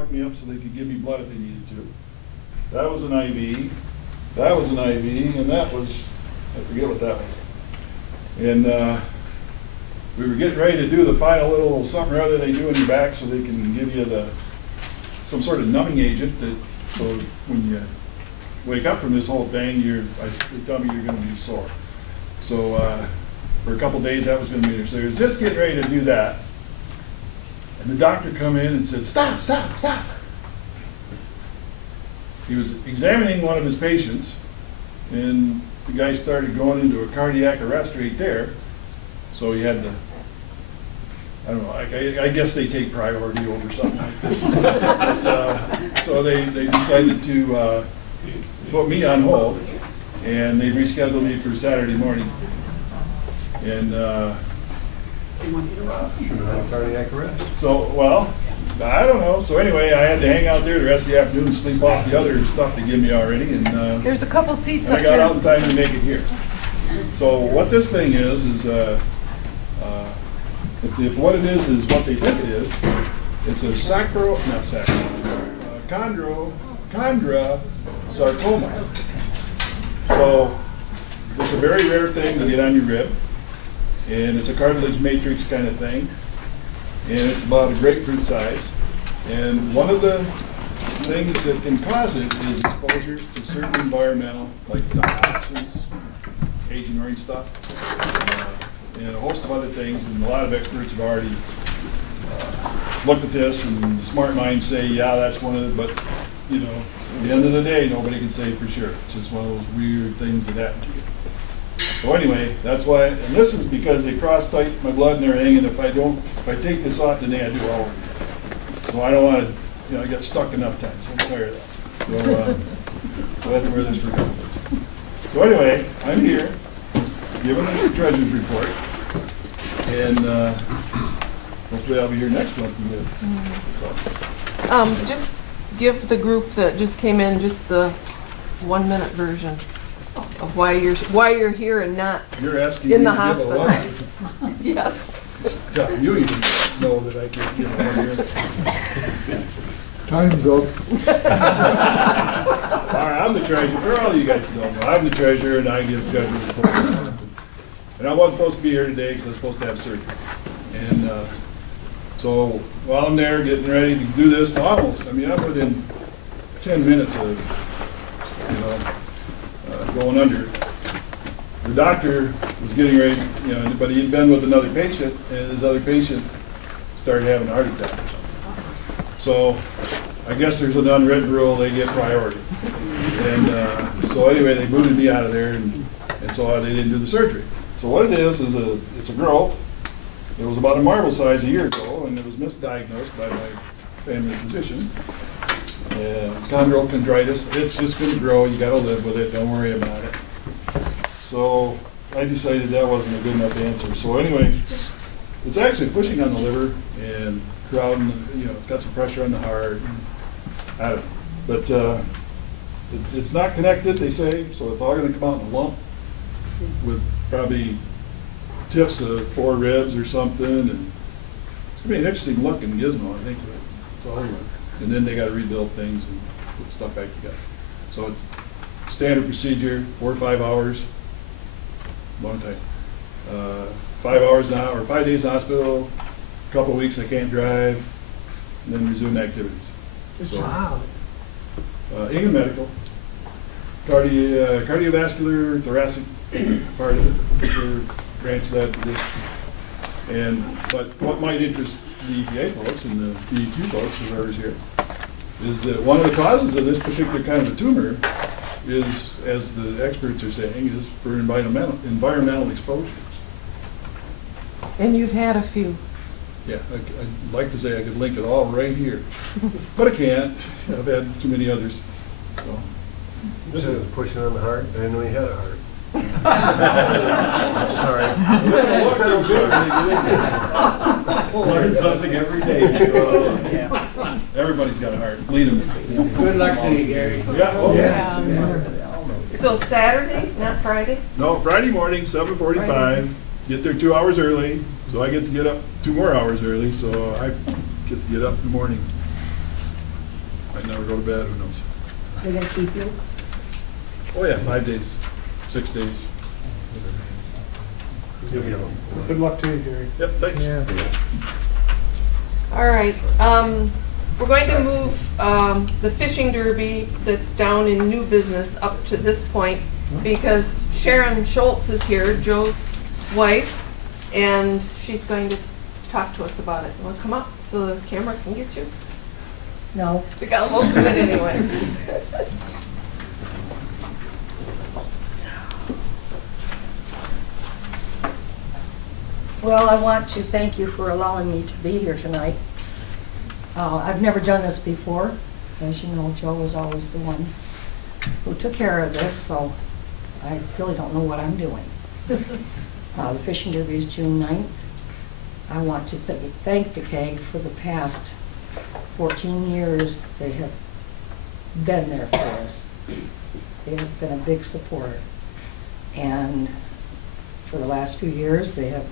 look me up so they could give me blood if they needed to. That was an IV. That was an IV, and that was, I forget what that was. And we were getting ready to do the final little something or other they do in your back so they can give you some sort of numbing agent that, so when you wake up from this whole thing, they tell me you're going to be sore. So for a couple days that was going to be there. So he was just getting ready to do that. And the doctor come in and said, stop, stop, stop. He was examining one of his patients, and the guy started going into a cardiac arrest right there. So he had to, I don't know, I guess they take priority over something like this. But, so they decided to put me on hold, and they rescheduled me for Saturday morning. And cardiac arrest. so, well, I don't know. So anyway, I had to hang out there the rest of the afternoon and sleep off the other stuff they give me already. And There's a couple seats and up I got here. out in time to make it here. So what this thing is if what it is what they think it is, it's a chondrosarcoma. So it's a very rare thing to get on your rib, and it's a cartilage matrix kind of thing, and it's about a grapefruit size. And one of the things that can cause it is exposure to certain environmental, like toxins, Agent Orange stuff, and a host of other things. And a lot of experts have already looked at this, and the smart minds say, yeah, that's one of the, but you know, at the end of the day, nobody can say for sure. It's just one of those weird things that happen to you. So anyway, that's why, and this is because they cross-type my blood and everything, and if I take this off today, I do all of it. So I don't want to, you know, I got stuck enough times, I'm tired of that. So I have to wear this for a couple days. So anyway, I'm here, giving the treasurer's report, and hopefully I'll be here next month. So. Just give the group that just came in just the 1-minute version of why you're here and not You're asking in me the to hospital. give a what? Yes. You even know that I can't give a one here. Time's up. All right, I'm the treasurer. For all you guys who don't know, I'm the treasurer, and I give treasurer's report. And I wasn't supposed to be here today because I was supposed to have surgery. And so while I'm there getting ready to do this, I'm within 10 minutes of, going under. The doctor was getting ready, but he'd been with another patient, and his other patient started having a heart attack or something. So I guess there's an unwritten rule, they get priority. And so anyway, they booted me out of there, and so they didn't do the surgery. So what it is it's a growth. It was about a marble size a year ago, and it was misdiagnosed by my family physician. And chondrochondritis, it's just going to grow, you got to live with it, don't worry about it. So I decided that wasn't a good enough answer. So anyway, it's actually pushing on the liver and crowding, it's got some pressure on the heart. I don't know. But it's not connected, they say, so it's all going to come out in a lump with probably tips of 4 ribs or something. And it's going to be an interesting looking gizmo, I think. That's all it was. And then they got to rebuild things and put stuff back together. So it's standard procedure, 4 or 5 hours, long time. 5 hours now, or 5 days in the hospital, a couple of weeks I can't drive, and then resume activities. So, Ingham Medical, cardiovascular, thoracic part of it, branch of that division. But what might interest the EPA folks and the DEQ folks, whoever's here, is that one of the causes of this particular kind of a tumor is, as the experts are saying, is for environmental exposures. And you've had a few. Yeah, I'd like to say I could link it all right here, but I can't. I've had too many others. So. This is pushing on the heart. I didn't know he had a heart. Sorry. Learn something every day. Everybody's got a heart. Lead them. Good luck to you, Gary. Yeah. Oh, Yeah. So Saturday, not Friday? No, Friday morning, 7:45. Get there 2 hours early, so I get to get up 2 more hours early, so I get to get up in the morning. Might never go to bed, who knows? They're gonna keep you? Oh yeah, 5 days, 6 days. Good luck to you, Gary. Yep, thanks. All right, we're going to move the fishing derby that's down in new business up to this point because Sharon Schultz is here, Joe's wife, and she's going to talk to us about it. Want to come up so the camera can get you? No. We got a little bit anyway. Well, I want to thank you for allowing me to be here tonight. I've never done this before. As you know, Joe was always the one who took care of this, so I really don't know what I'm doing. The fishing derby is June 9th. I want to thank the CAG for the past 14 years. They have been there for us. They have been a big supporter. And for the last few years, they have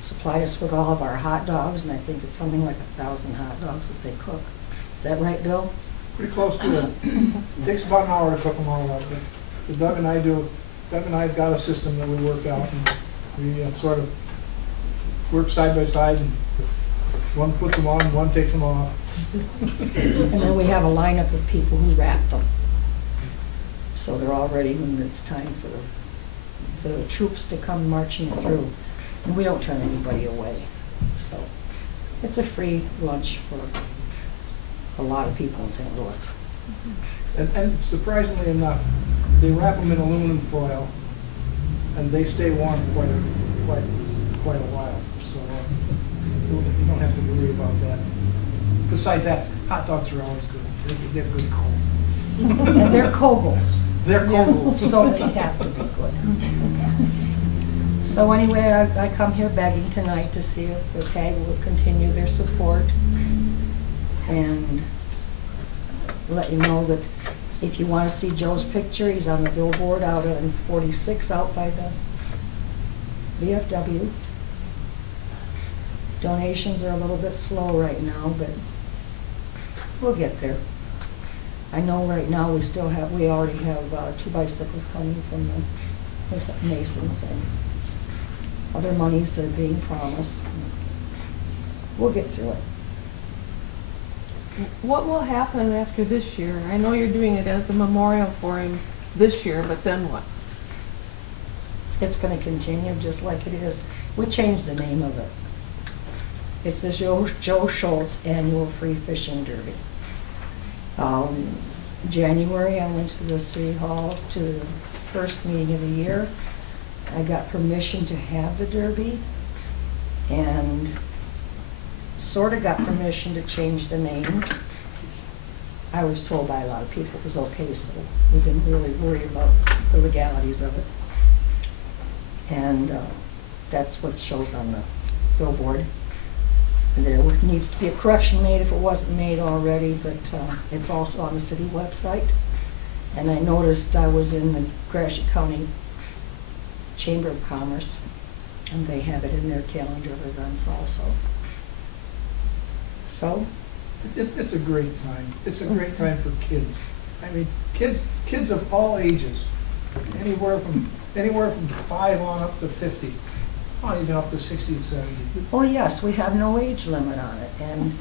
supplied us with all of our hot dogs, and I think it's something like 1,000 hot dogs that they cook. Is that right, Bill? Pretty close to it. It takes about an hour to cook them all up. But Doug and I've got a system that we work out, and we sort of work side by side, and one puts them on, one takes them off. And then we have a lineup of people who wrap them. So they're all ready when it's time for the troops to come marching through. And we don't turn anybody away. So it's a free lunch for a lot of people in St. Louis. And surprisingly enough, they wrap them in aluminum foil, and they stay warm quite a while. So you don't have to worry about that. Besides that, hot dogs are always good. They're good cold. And they're Kogels. They're cold. So they have to be good. So anyway, I come here begging tonight to see if the CAG will continue their support and let you know that if you want to see Joe's picture, he's on the billboard out on 46 out by the VFW. Donations are a little bit slow right now, but we'll get there. I know right now we already have 2 bicycles coming from the Masons, and other monies are being promised. We'll get through it. What will happen after this year? I know you're doing it as a memorial for him this year, but then what? It's going to continue just like it is. We changed the name of it. It's the Joe Schultz Annual Free Fishing Derby. January, I went to the City Hall to the first meeting of the year. I got permission to have the derby and sort of got permission to change the name. I was told by a lot of people it was okay, so we didn't really worry about the legalities of it. And that's what shows on the billboard. And there needs to be a correction made if it wasn't made already, but it's also on the city website. And I noticed I was in the Gratiot County Chamber of Commerce, and they have it in their calendar of events also. So, It's a great time. It's a great time for kids. I mean, kids of all ages, anywhere from 5 on up to 50, or even up to 60 and 70. oh yes, we have no age limit on it. And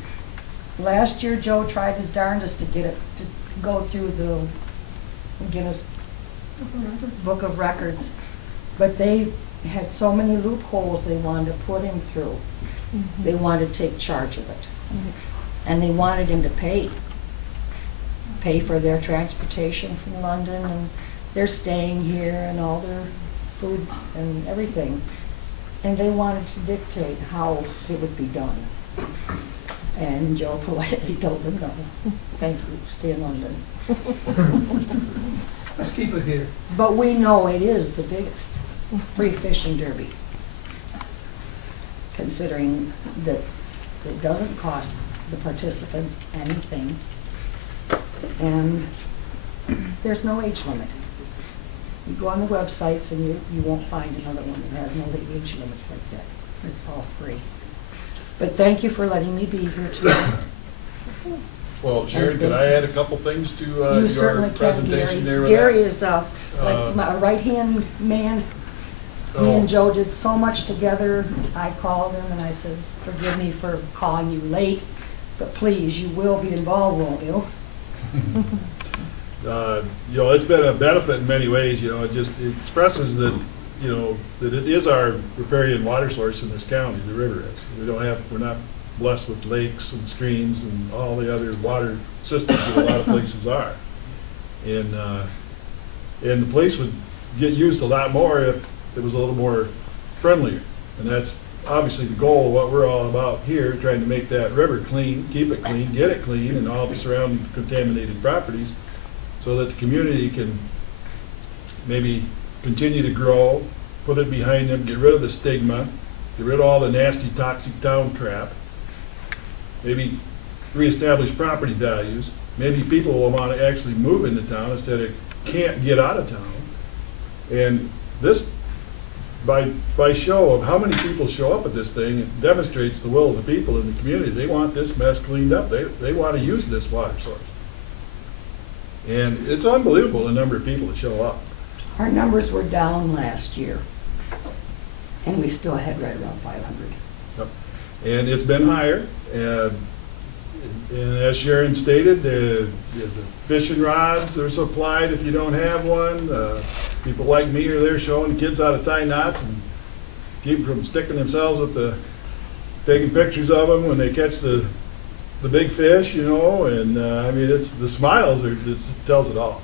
last year Joe tried his darndest to get it to go through the Guinness Book of Records, but they had so many loopholes they wanted to put him through. Mm-hmm. They wanted to take charge of it. And they wanted him to pay for their transportation from London and their staying here and all their food and everything. And they wanted to dictate how it would be done. And Joe politely told them, no, thank you, stay in London. Let's keep it here. But we know it is the biggest free fishing derby, considering that it doesn't cost the participants anything, and there's no age limit. You go on the websites and you won't find another one that has no age limits like that. It's all free. But thank you for letting me be here tonight. Well, Sharon, could I add a couple things to You your certainly can, presentation there Gary. with Gary that? is like my right-hand man. Me Oh. and Joe did so much together. I called him and I said, forgive me for calling you late, but please, you will be involved, won't you? You know, it's been a benefit in many ways, you know, it expresses that, you know, that it is our riparian water source in this county, the river is. We're not blessed with lakes and streams and all the other water systems that a lot of places are. And the place would get used a lot more if it was a little more friendlier. And that's obviously the goal of what we're all about here, trying to make that river clean, keep it clean, get it clean, and all the surrounding contaminated properties, so that the community can maybe continue to grow, put it behind them, get rid of the stigma, get rid of all the nasty toxic town crap, maybe reestablish property values, maybe people will want to actually move into town instead of can't get out of town. And this, by show of how many people show up at this thing, it demonstrates the will of the people in the community. They want this mess cleaned up. They want to use this water source. And it's unbelievable the number of people that show up. Our numbers were down last year, and we still had right around 500. Yep. And it's been higher. And as Sharon stated, the fishing rods are supplied if you don't have one. People like me are there showing the kids how to tie knots and keep them from sticking themselves with taking pictures of them when they catch the big fish, you know. And I mean, it's the smiles it tells it all.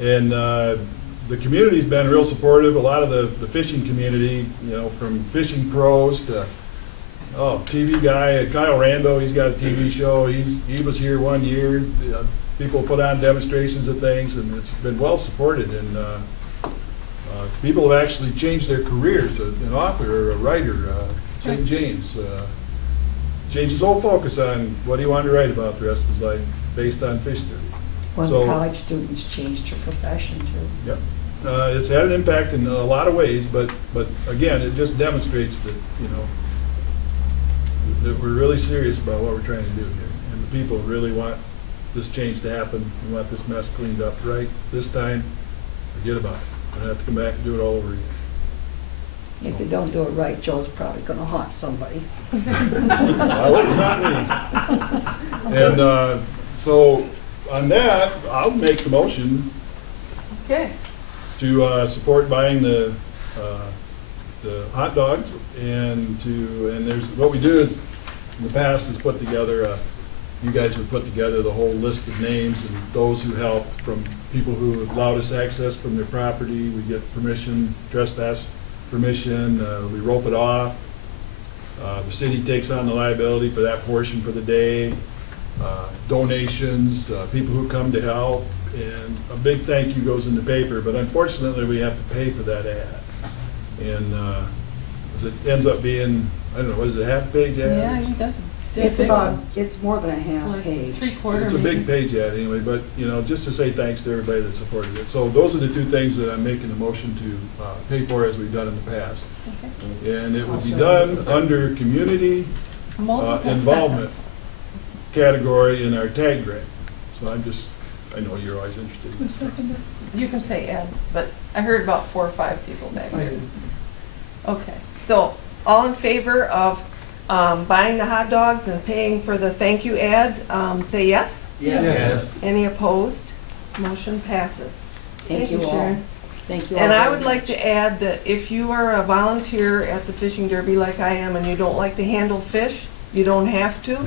And the community's been real supportive. A lot of the fishing community, you know, from fishing pros to TV guy, Kyle Rando, he's got a TV show. He was here one year. People put on demonstrations of things, and it's been well supported. And people have actually changed their careers. An author, a writer, St. James, changed his whole focus on what he wanted to write about the rest of his life, based on fish derby. One So- of the college students changed her profession too. Yep. It's had an impact in a lot of ways, but again, it just demonstrates that, you know, that we're really serious about what we're trying to do here. And the people really want this change to happen. We want this mess cleaned up right this time. Forget about it. We're gonna have to come back and do it all over again. If you don't do it right, Joe's probably gonna haunt somebody. Well, it's not me. And so on that, I'll make the motion Okay. to support buying the hot dogs, and there's, what we do is, in the past, is put together, you guys would put together the whole list of names and those who helped, from people who allowed us access from their property. We get permission, trespass permission, we rope it off. The city takes on the liability for that portion for the day. Donations, people who come to help, and a big thank you goes in the paper, but unfortunately, we have to pay for that ad. And it ends up being, I don't know, what is it, a half page ad? Yeah, he does. It's more than a half Like page. 3/4 It's a maybe. big page ad anyway, but, you know, just to say thanks to everybody that supported it. So those are the two things that I'm making a motion to pay for, as we've done in the past. Okay. And it would be done under community Multiple involvement seconds. category in our tag grant. So I know you're always interested. Who seconded? You can say Ed, but I heard about 4 or 5 people back I there. did. Okay, so all in favor of buying the hot dogs and paying for the thank you ad, say yes. Yes. Any opposed? Motion passes. Thank you all. Sharon. Thank you all. And I very would like much. to add that if you are a volunteer at the fishing derby like I am, and you don't like to handle fish, you don't have to.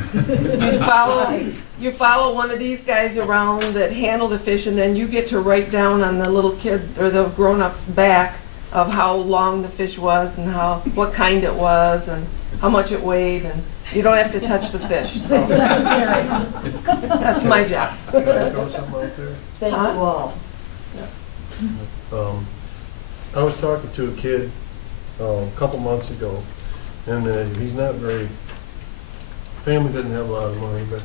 You follow one of these guys around that handle the fish, and then you get to write down on the little kid or the grown-up's back of how long the fish was and what kind it was and how much it weighed, and you don't have to touch the fish. So that's my job. Can I throw something out there? Thank you all. I was talking to a kid a couple months ago, and he's not family doesn't have a lot of money, but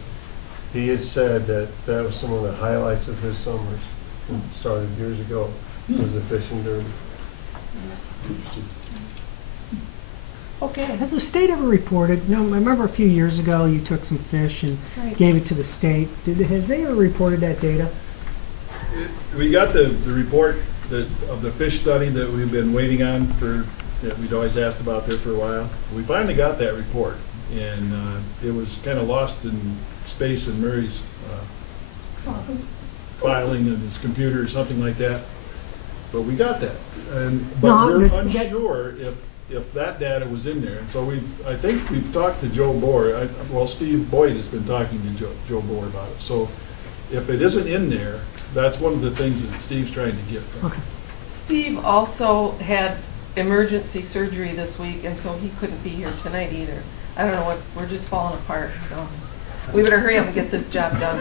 he had said that was some of the highlights of his summers. It started years ago, was the fishing derby. Okay, has the state ever reported, I remember a few years ago you took some fish and Right. gave it to the state. Have they ever reported that data? We got the report of the fish study that we've been waiting on for, that we'd always asked about there for a while. We finally got that report, and it was kind of lost in space in Murray's filing in his computer or something like that. But we got that, but No, we're there's- unsure if that data was in there. And so I think we've talked to Joe Bohr, well, Steve Boyd has been talking to Joe Bohr about it. So if it isn't in there, that's one of the things that Steve's trying to get from. Okay. Steve also had emergency surgery this week, and so he couldn't be here tonight either. I don't know what, we're just falling apart, so we better hurry up and get this job done.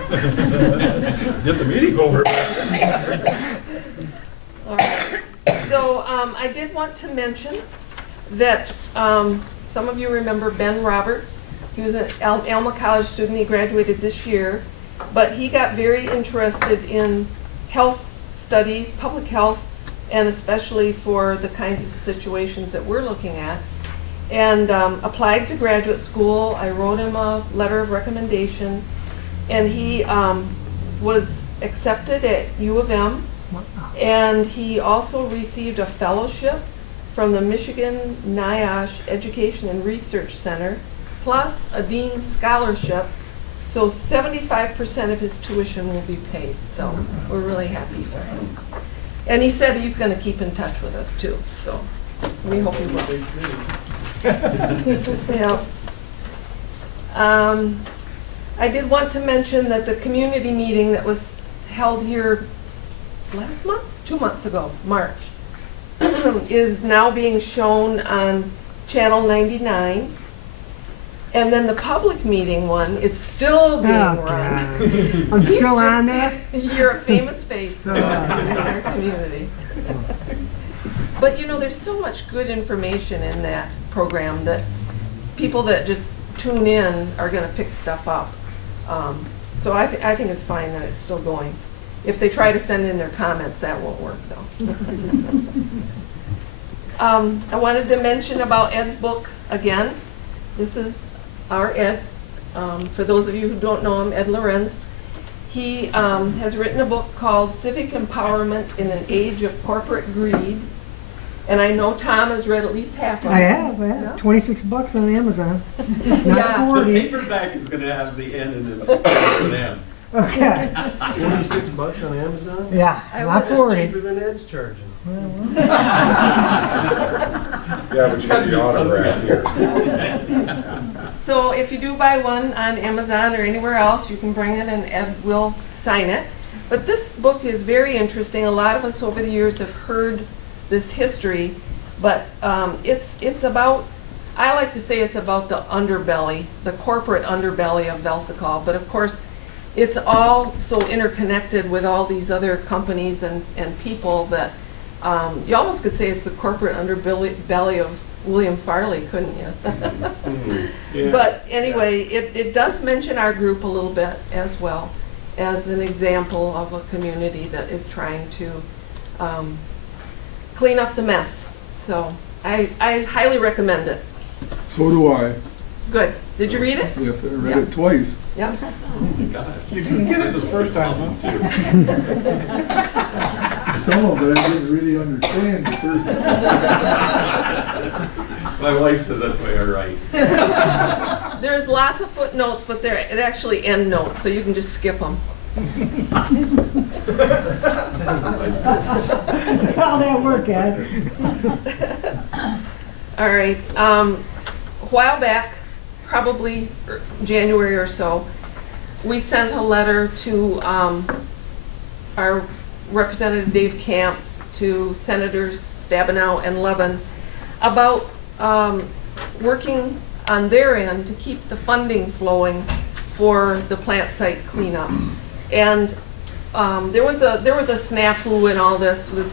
Get the meeting over. All right. So I did want to mention that some of you remember Ben Roberts. He was an Alma College student. He graduated this year, but he got very interested in health studies, public health, and especially for the kinds of situations that we're looking at, and applied to graduate school. I wrote him a letter of recommendation, and he was accepted at U of M. And he also received a fellowship from the Michigan NIOSH Education and Research Center, plus a dean's scholarship. So 75% of his tuition will be paid. So we're really happy for him. And he said he's going to keep in touch with us too. So we hope he will. Yeah. I did want to mention that the community meeting that was held here last month, 2 months ago, March, is now being shown on Channel 99. And then the public meeting one is still being Oh, run. God. I'm still on there? You're a famous face in our community. But you know, there's so much good information in that program that people that just tune in are going to pick stuff up. So I think it's fine that it's still going. If they try to send in their comments, that won't work though. I wanted to mention about Ed's book again. This is our Ed. For those of you who don't know him, Ed Lorenz. He has written a book called Civic Empowerment in an Age of Corporate Greed. And I know Tom has read at least half of it. I have. Yeah. $26 on Amazon. Yeah. Not The 40. paperback is gonna have the N in it for them. Okay. $26 on Amazon? Yeah, I not was- That's 40. cheaper than Ed's charging. Yeah, but you got the autograph here. So if you do buy one on Amazon or anywhere else, you can bring it and Ed will sign it. But this book is very interesting. A lot of us over the years have heard this history, but it's about, I like to say it's about the underbelly, the corporate underbelly of Velsicol. But of course, it's all so interconnected with all these other companies and people that you almost could say it's the corporate underbelly of William Farley, couldn't you? Yeah. But anyway, it does mention our group a little bit as well as an example of a community that is trying to clean up the mess. So I highly recommend it. So do I. Good. Did you read it? Yes, I read Yeah. it twice. Yeah. Gosh. You didn't get it the first time, huh? Some of it I didn't really understand the first time. My wife says that's why I write. There's lots of footnotes, but they're actually end notes, so you can just skip them. How'd that work, Ed? All right. A while back, probably January or so, we sent a letter to our Representative Dave Camp, to Senators Stabenow and Levin, about working on their end to keep the funding flowing for the plant site cleanup. And there was a snafu in all this with the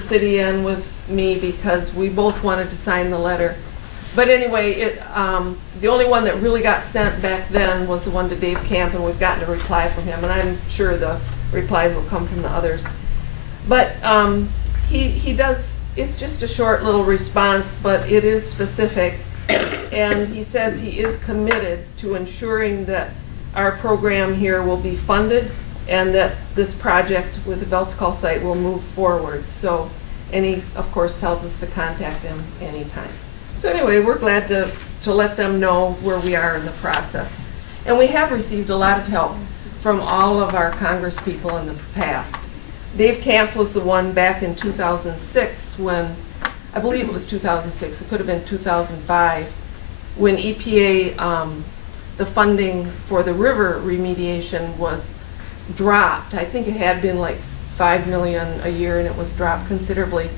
city and with me, because we both wanted to sign the letter. But anyway, the only one that really got sent back then was the one to Dave Camp, and we've gotten a reply from him, and I'm sure the replies will come from the others. But he does it's just a short little response, but it is specific. And he says he is committed to ensuring that our program here will be funded and that this project with the Veltzkal site will move forward. So, and he, of course, tells us to contact him anytime. So anyway, we're glad to let them know where we are in the process. And we have received a lot of help from all of our Congress people in the past. Dave Camp was the one back in 2006 when, I believe it was 2006, it could have been 2005, when EPA, the funding for the river remediation was dropped. I think it had been like $5 million a year and it was dropped considerably.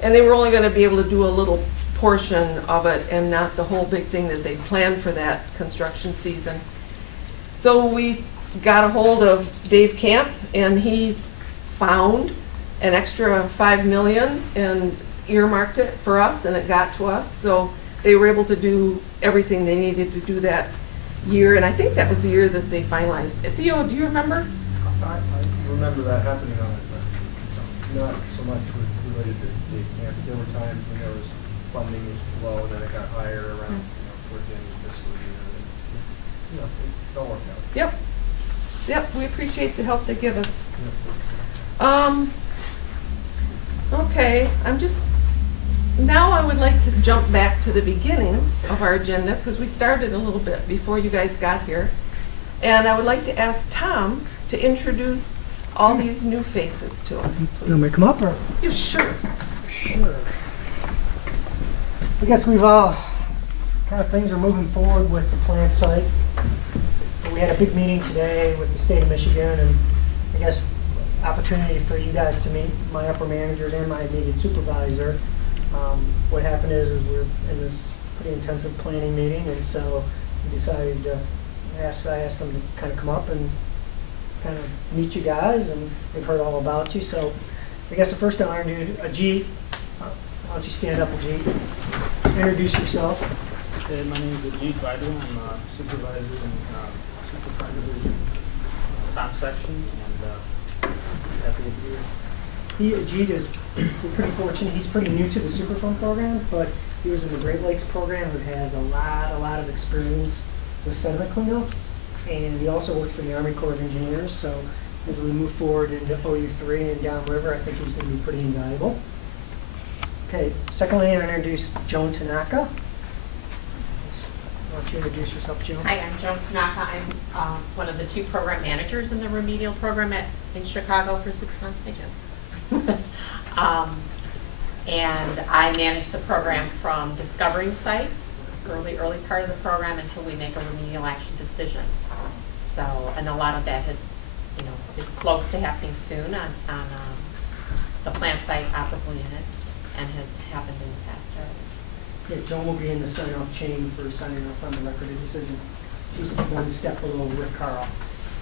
And they were only going to be able to do a little portion of it and not the whole big thing that they planned for that construction season. So we got a hold of Dave Camp and he found an extra $5 million and earmarked it for us and it got to us. So they were able to do everything they needed to do that year. And I think that was the year that they finalized. Theo, do you remember? I remember that happening on it, but not so much related to the camp. There were times when there was funding was low, and then it got higher around, towards the end of the fiscal year. And, it all worked out. Yep. Yep, we appreciate the help they give us. Okay, now I would like to jump back to the beginning of our agenda because we started a little bit before you guys got here. And I would like to ask Tom to introduce all these new faces to us, You want me please. to come up or? You sure? Sure. I guess we've kind of things are moving forward with the plant site. We had a big meeting today with the state of Michigan and I guess opportunity for you guys to meet my upper managers and my immediate supervisor. What happened is we're in this pretty intensive planning meeting and so we decided to I asked them to kind of come up and kind of meet you guys and they've heard all about you. So I guess the first thing I want to do, Ajit, why don't you stand up, Ajit, introduce yourself. My name is Ajit Baidu. I'm a supervisor in Superfund division, top section, and happy to be here. Ajit is we're pretty fortunate. He's pretty new to the Superfund program, but he was in the Great Lakes program and has a lot of experience with sediment cleanups. And he also worked for the Army Corps of Engineers. So as we move forward into OU3 and downriver, I think he's going to be pretty invaluable. Okay, secondly, I introduce Joan Tanaka. Why don't you introduce yourself, Joan? Hi, I'm Joan Tanaka. I'm one of the two program managers in the remedial program in Chicago for Superfund. Hi, Joan. And I manage the program from discovering sites, early part of the program, until we make a remedial action decision. So, and a lot of that is close to happening soon on the plant site operable unit, and has happened in the past already. Yeah, Joan will be in the sign-off chain for signing off on the record of decision. She's one step below Rick Carl,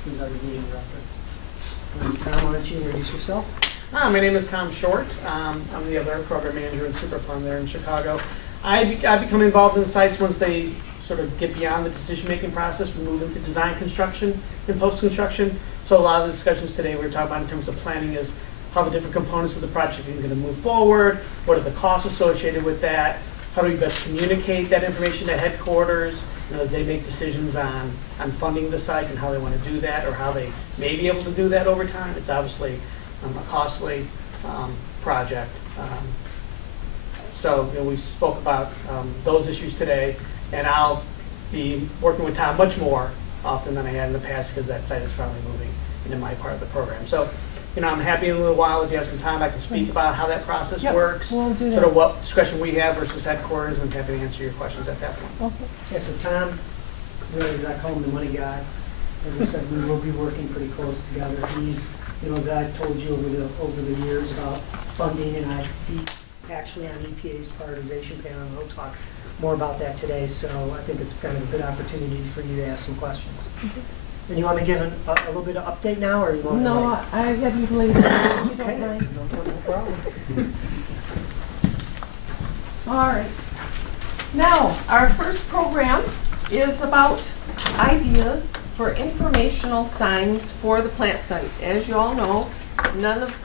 who's our meeting director. Tom, why don't you introduce yourself? My name is Tom Short. I'm the other program manager in Superfund there in Chicago. I become involved in the sites once they sort of get beyond the decision-making process. We move into design construction and post-construction. So a lot of the discussions today we were talking about in terms of planning is how the different components of the project are going to move forward, what are the costs associated with that, how do we best communicate that information to headquarters, as they make decisions on funding the site and how they want to do that or how they may be able to do that over time. It's obviously a costly project. So we spoke about those issues today, and I'll be working with Tom much more often than I had in the past because that site is finally moving into my part of the program. So, I'm happy in a little while, if you have some time, I can speak about how that process works, we'll do sort that. of what discretion we have versus headquarters, and happy to answer your questions at that point. Okay. Yeah, so Tom, really, I call him the money guy. As I said, we will be working pretty close together. He's, as I told you over the years about funding, and he's actually on EPA's prioritization panel, and we'll talk more about that today. So I think it's kind of a good opportunity for you to ask some questions. And you want me to give a little bit of update now, or you want me to No, wait? I have you later, if you Okay, don't mind. no problem. All right. Now, our first program is about ideas for informational signs for the plant site. As you all know,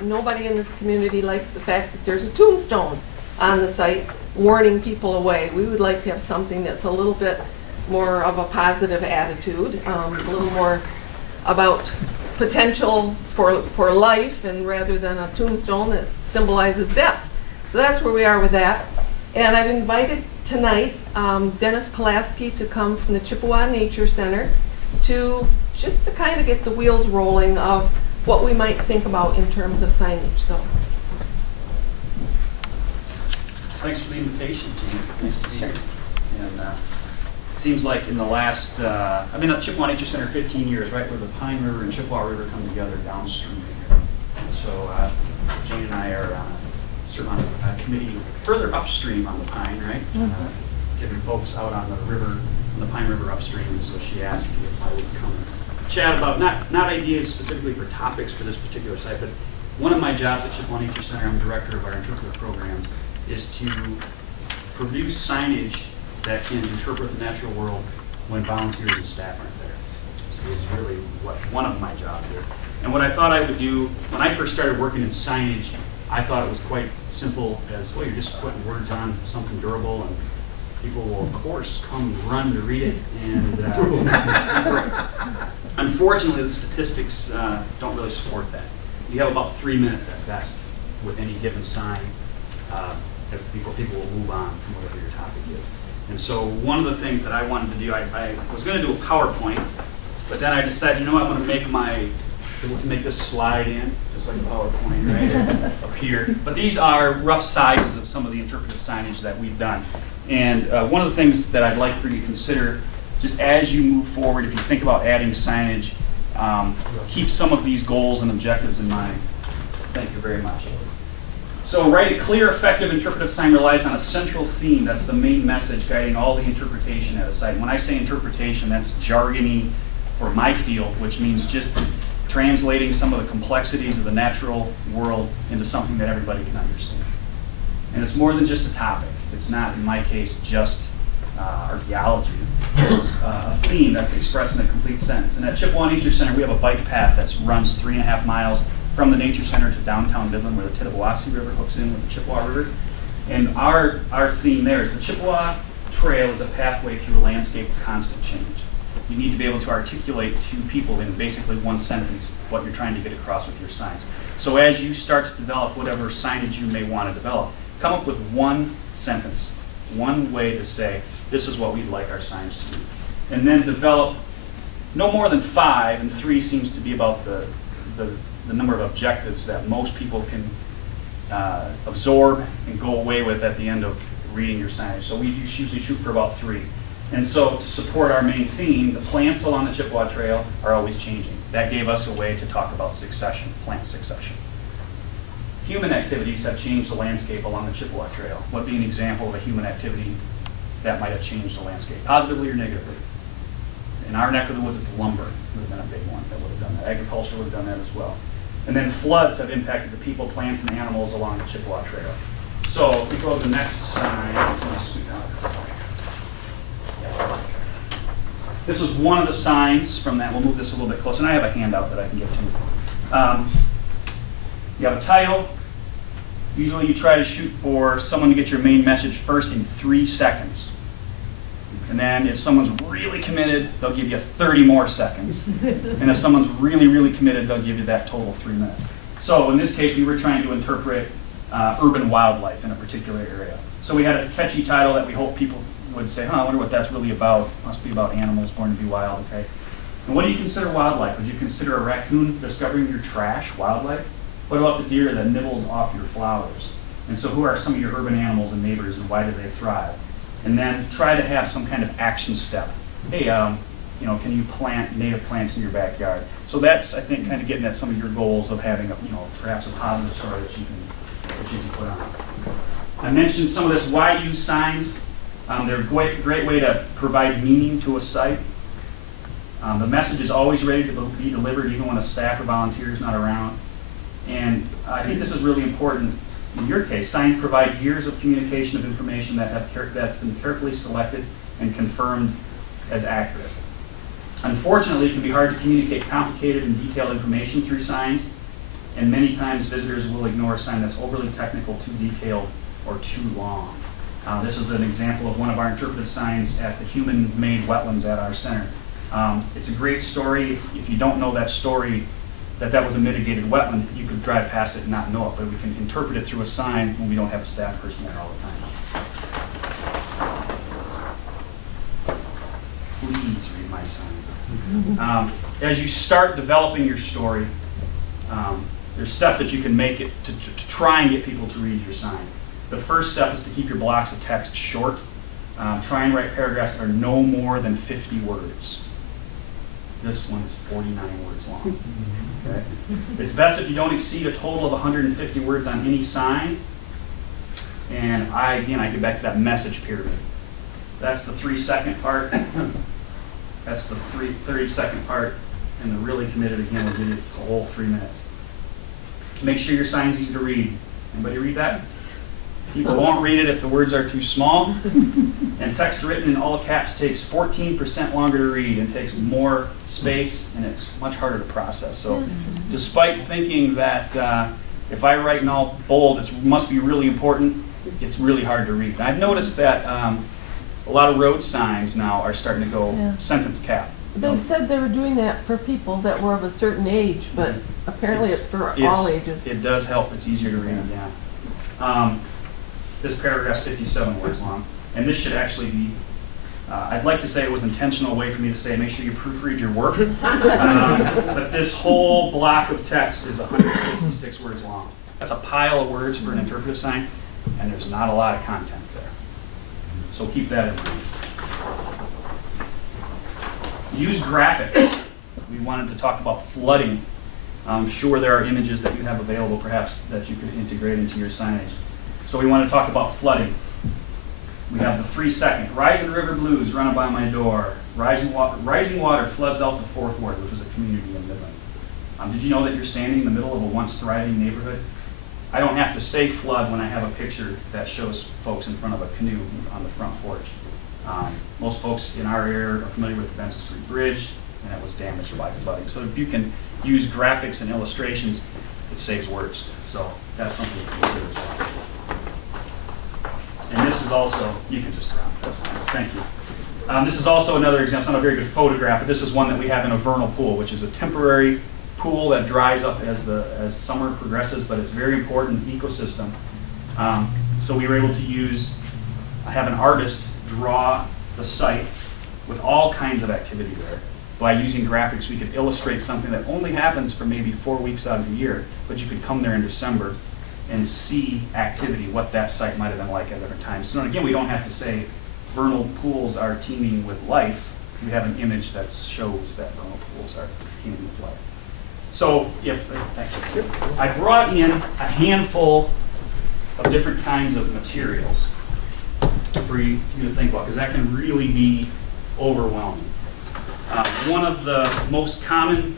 nobody in this community likes the fact that there's a tombstone on the site warning people away. We would like to have something that's a little bit more of a positive attitude, a little more about potential for life, and rather than a tombstone that symbolizes death. So that's where we are with that. And I've invited tonight Dennis Pulaski to come from the Chippewa Nature Center to just to kind of get the wheels rolling of what we might think about in terms of signage. So. Thanks for the invitation, Jean. Nice to be here. And it seems like in the last, I've been at Chippewa Nature Center 15 years, right where the Pine River and Chippewa River come together downstream here. So Jane and I are serve on a committee further upstream on the Pine, right? Getting folks out on the river, on the Pine River upstream. And so she asked me if I would come chat about not ideas specifically for topics for this particular site, but one of my jobs at Chippewa Nature Center, I'm director of our interpretive programs, is to produce signage that can interpret the natural world when volunteers and staff aren't there. So it's really what one of my jobs is. And what I thought I would do, when I first started working in signage, I thought it was quite simple as, well, you're just putting words on something durable and people will, of course, come run to read it. And unfortunately, the statistics don't really support that. You have about 3 minutes at best with any given sign before people will move on from whatever your topic is. And so one of the things that I wanted to do, I was going to do a PowerPoint, but then I decided, you know what, I'm going to make this slide in, just like a PowerPoint, right, up here. But these are rough sizes of some of the interpretive signage that we've done. And one of the things that I'd like for you to consider, just as you move forward, if you think about adding signage, keep some of these goals and objectives in mind. Thank you very much. So write a clear, effective interpretive sign relies on a central theme. That's the main message guiding all the interpretation at a site. When I say interpretation, that's jargony for my field, which means just translating some of the complexities of the natural world into something that everybody can understand. And it's more than just a topic. It's not, in my case, just archaeology. It's a theme that's expressed in a complete sentence. And at Chippewa Nature Center, we have a bike path that runs 3.5 miles from the Nature Center to downtown Midland, where the Tittabawassee River hooks in with the Chippewa River. And our theme there is the Chippewa Trail is a pathway through a landscape of constant change. You need to be able to articulate to people in basically one sentence what you're trying to get across with your signs. So as you start to develop whatever signage you may want to develop, come up with one sentence, one way to say, this is what we'd like our signs to do. And then develop no more than 5, and 3 seems to be about the number of objectives that most people can absorb and go away with at the end of reading your signage. So we usually shoot for about 3. And so to support our main theme, the plants along the Chippewa Trail are always changing. That gave us a way to talk about succession, plant succession. Human activities have changed the landscape along the Chippewa Trail. What would be an example of a human activity that might have changed the landscape, positively or negatively? In our neck of the woods, it's lumber would have been a big one that would have done that. Agriculture would have done that as well. And then floods have impacted the people, plants, and animals along the Chippewa Trail. So if we go to the next sign, this is one of the signs from that. We'll move this a little bit closer. And I have a handout that I can get to. You have a title. Usually you try to shoot for someone to get your main message first in 3 seconds. And then if someone's really committed, they'll give you 30 more seconds. And if someone's really, really committed, they'll give you that total 3 minutes. So in this case, we were trying to interpret urban wildlife in a particular area. So we had a catchy title that we hope people would say, I wonder what that's really about. Must be about animals born to be wild, okay? And what do you consider wildlife? Would you consider a raccoon discovering your trash wildlife? What about the deer that nibbles off your flowers? And so who are some of your urban animals and neighbors, and why do they thrive? And then try to have some kind of action step. Hey, can you plant native plants in your backyard? So that's, I think, kind of getting at some of your goals of having, perhaps a positive story that you can put on. I mentioned some of this. Why use signs? They're a great way to provide meaning to a site. The message is always ready to be delivered, even when a staff or volunteer is not around. And I think this is really important. In your case, signs provide years of communication of information that's been carefully selected and confirmed as accurate. Unfortunately, it can be hard to communicate complicated and detailed information through signs. And many times visitors will ignore a sign that's overly technical, too detailed, or too long. This is an example of one of our interpretive signs at the human-made wetlands at our center. It's a great story. If you don't know that story, that was a mitigated wetland, you could drive past it and not know it, but we can interpret it through a sign when we don't have a staff person there all the time. Please read my sign. As you start developing your story, there's steps that you can make it to try and get people to read your sign. The first step is to keep your blocks of text short. Try and write paragraphs that are no more than 50 words. This one is 49 words long. Okay? It's best if you don't exceed a total of 150 words on any sign. And I get back to that message pyramid. That's the 3-second part. That's the 30-second part. And the really committed, again, will give you the whole 3 minutes. Make sure your sign's easy to read. Anybody read that? People won't read it if the words are too small. And text written in all caps takes 14% longer to read and takes more space, and it's much harder to process. So despite thinking that if I write in all bold, it must be really important, it's really hard to read. And I've noticed that a lot of road signs now are starting to go sentence cap. They said they were doing that for people that were of a certain age, but apparently it's for all ages. It does help. It's easier to read, yeah. This paragraph's 57 words long, and this should actually be, I'd like to say it was intentional way for me to say, make sure you proofread your work, but this whole block of text is 166 words long. That's a pile of words for an interpretive sign, and there's not a lot of content there. So keep that in mind. Use graphics. We wanted to talk about flooding. I'm sure there are images that you have available, perhaps, that you could integrate into your signage. So we want to talk about flooding. We have the 3-second. Rising river blues running by my door. Rising water floods out the 4th Ward, which is a community in Midland. Did you know that you're standing in the middle of a once thriving neighborhood? I don't have to say flood when I have a picture that shows folks in front of a canoe on the front porch. Most folks in our area are familiar with the Benson Street Bridge, and it was damaged by flooding. So if you can use graphics and illustrations, it saves words. So that's something to consider as well. And this is also, you can just drop, that's fine, thank you. This is also another example, it's not a very good photograph, but this is one that we have in a vernal pool, which is a temporary pool that dries up as summer progresses, but it's very important ecosystem. So we were able to have an artist draw the site with all kinds of activity there. By using graphics, we could illustrate something that only happens for maybe 4 weeks out of the year, but you could come there in December and see activity, what that site might have been like at different times. So again, we don't have to say vernal pools are teeming with life. We have an image that shows that vernal pools are teeming with life. So I brought in a handful of different kinds of materials for you to think about, because that can really be overwhelming. One of the most common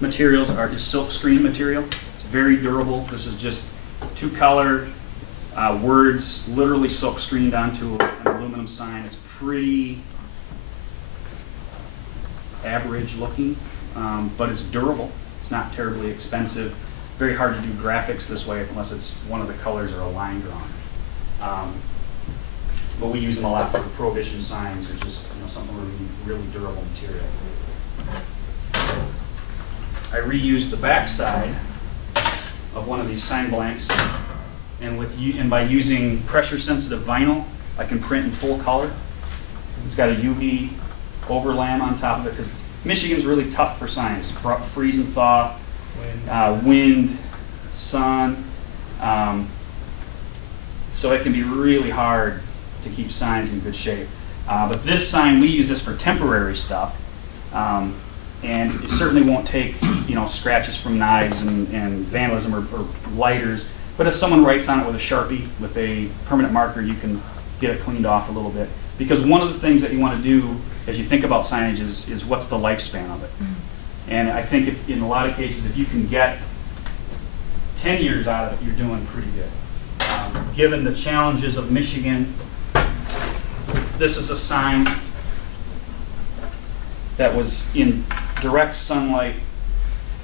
materials is silk screen material. It's very durable. This is just 2-color words, literally silk screened onto an aluminum sign. It's pretty average looking, but it's durable. It's not terribly expensive. Very hard to do graphics this way unless it's one of the colors or a line drawn. But we use them a lot for prohibition signs or just something really durable material. I reused the back side of one of these sign blanks, and by using pressure-sensitive vinyl, I can print in full color. It's got a UV overlam on top of it because Michigan's really tough for signs. Freeze and thaw, wind, sun. So it can be really hard to keep signs in good shape. But this sign, we use this for temporary stuff. And it certainly won't take scratches from knives and vandalism or lighters. But if someone writes on it with a Sharpie, with a permanent marker, you can get it cleaned off a little bit. Because one of the things that you want to do as you think about signage is what's the lifespan of it. And I think in a lot of cases, if you can get 10 years out of it, you're doing pretty good. Given the challenges of Michigan, this is a sign that was in direct sunlight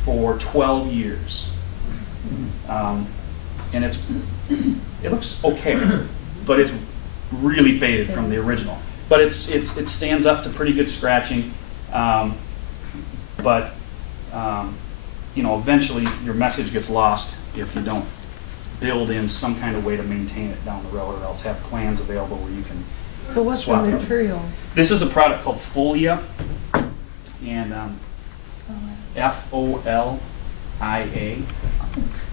for 12 years. And it looks okay, but it's really faded from the original. But it stands up to pretty good scratching. But eventually your message gets lost if you don't build in some kind of way to maintain it down the road, or else have plans available where you can So what's the swap it out. material? This is a product called Folia, and Folia.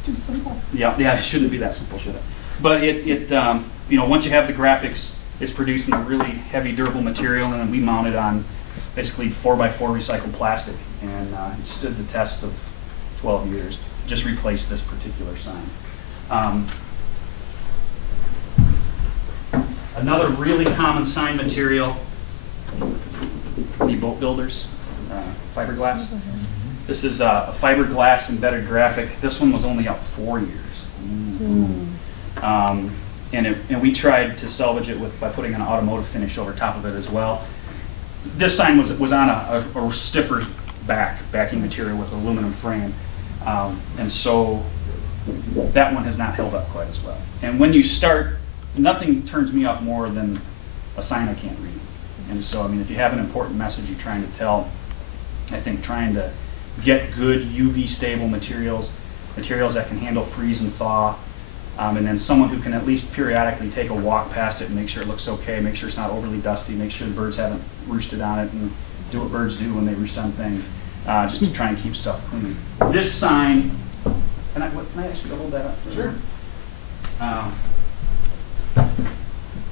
Too simple. Yeah, it shouldn't be that simple, should it? But once you have the graphics, it's produced in a really heavy, durable material, and then we mount it on basically 4x4 recycled plastic, and it stood the test of 12 years. Just replaced this particular sign. Another really common sign material, any boat builders, fiberglass. This is a fiberglass embedded graphic. This one was only out 4 years. And we tried to salvage it by putting an automotive finish over top of it as well. This sign was on a stiffer backing material with aluminum frame. And so that one has not held up quite as well. And when you start, nothing turns me up more than a sign I can't read. And so, if you have an important message you're trying to tell, I think trying to get good UV stable materials that can handle freeze and thaw, and then someone who can at least periodically take a walk past it and make sure it looks okay, make sure it's not overly dusty, make sure the birds haven't roosted on it, and do what birds do when they roost on things, just to try and keep stuff clean. This sign, can I ask you to hold that up? Sure.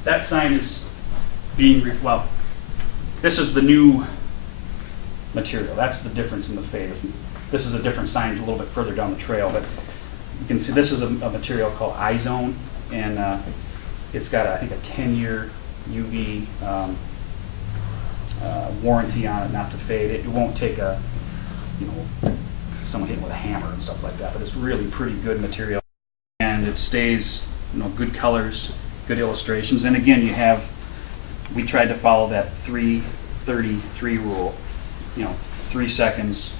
That sign is being, this is the new material. That's the difference in the fade. This is a different sign a little bit further down the trail, but you can see this is a material called iZone, and it's got, I think, a 10-year UV warranty on it not to fade. It won't take someone hitting with a hammer and stuff like that, but it's really pretty good material, and it stays, good colors, good illustrations, and again, we tried to follow that 3-30-3 rule. 3 seconds,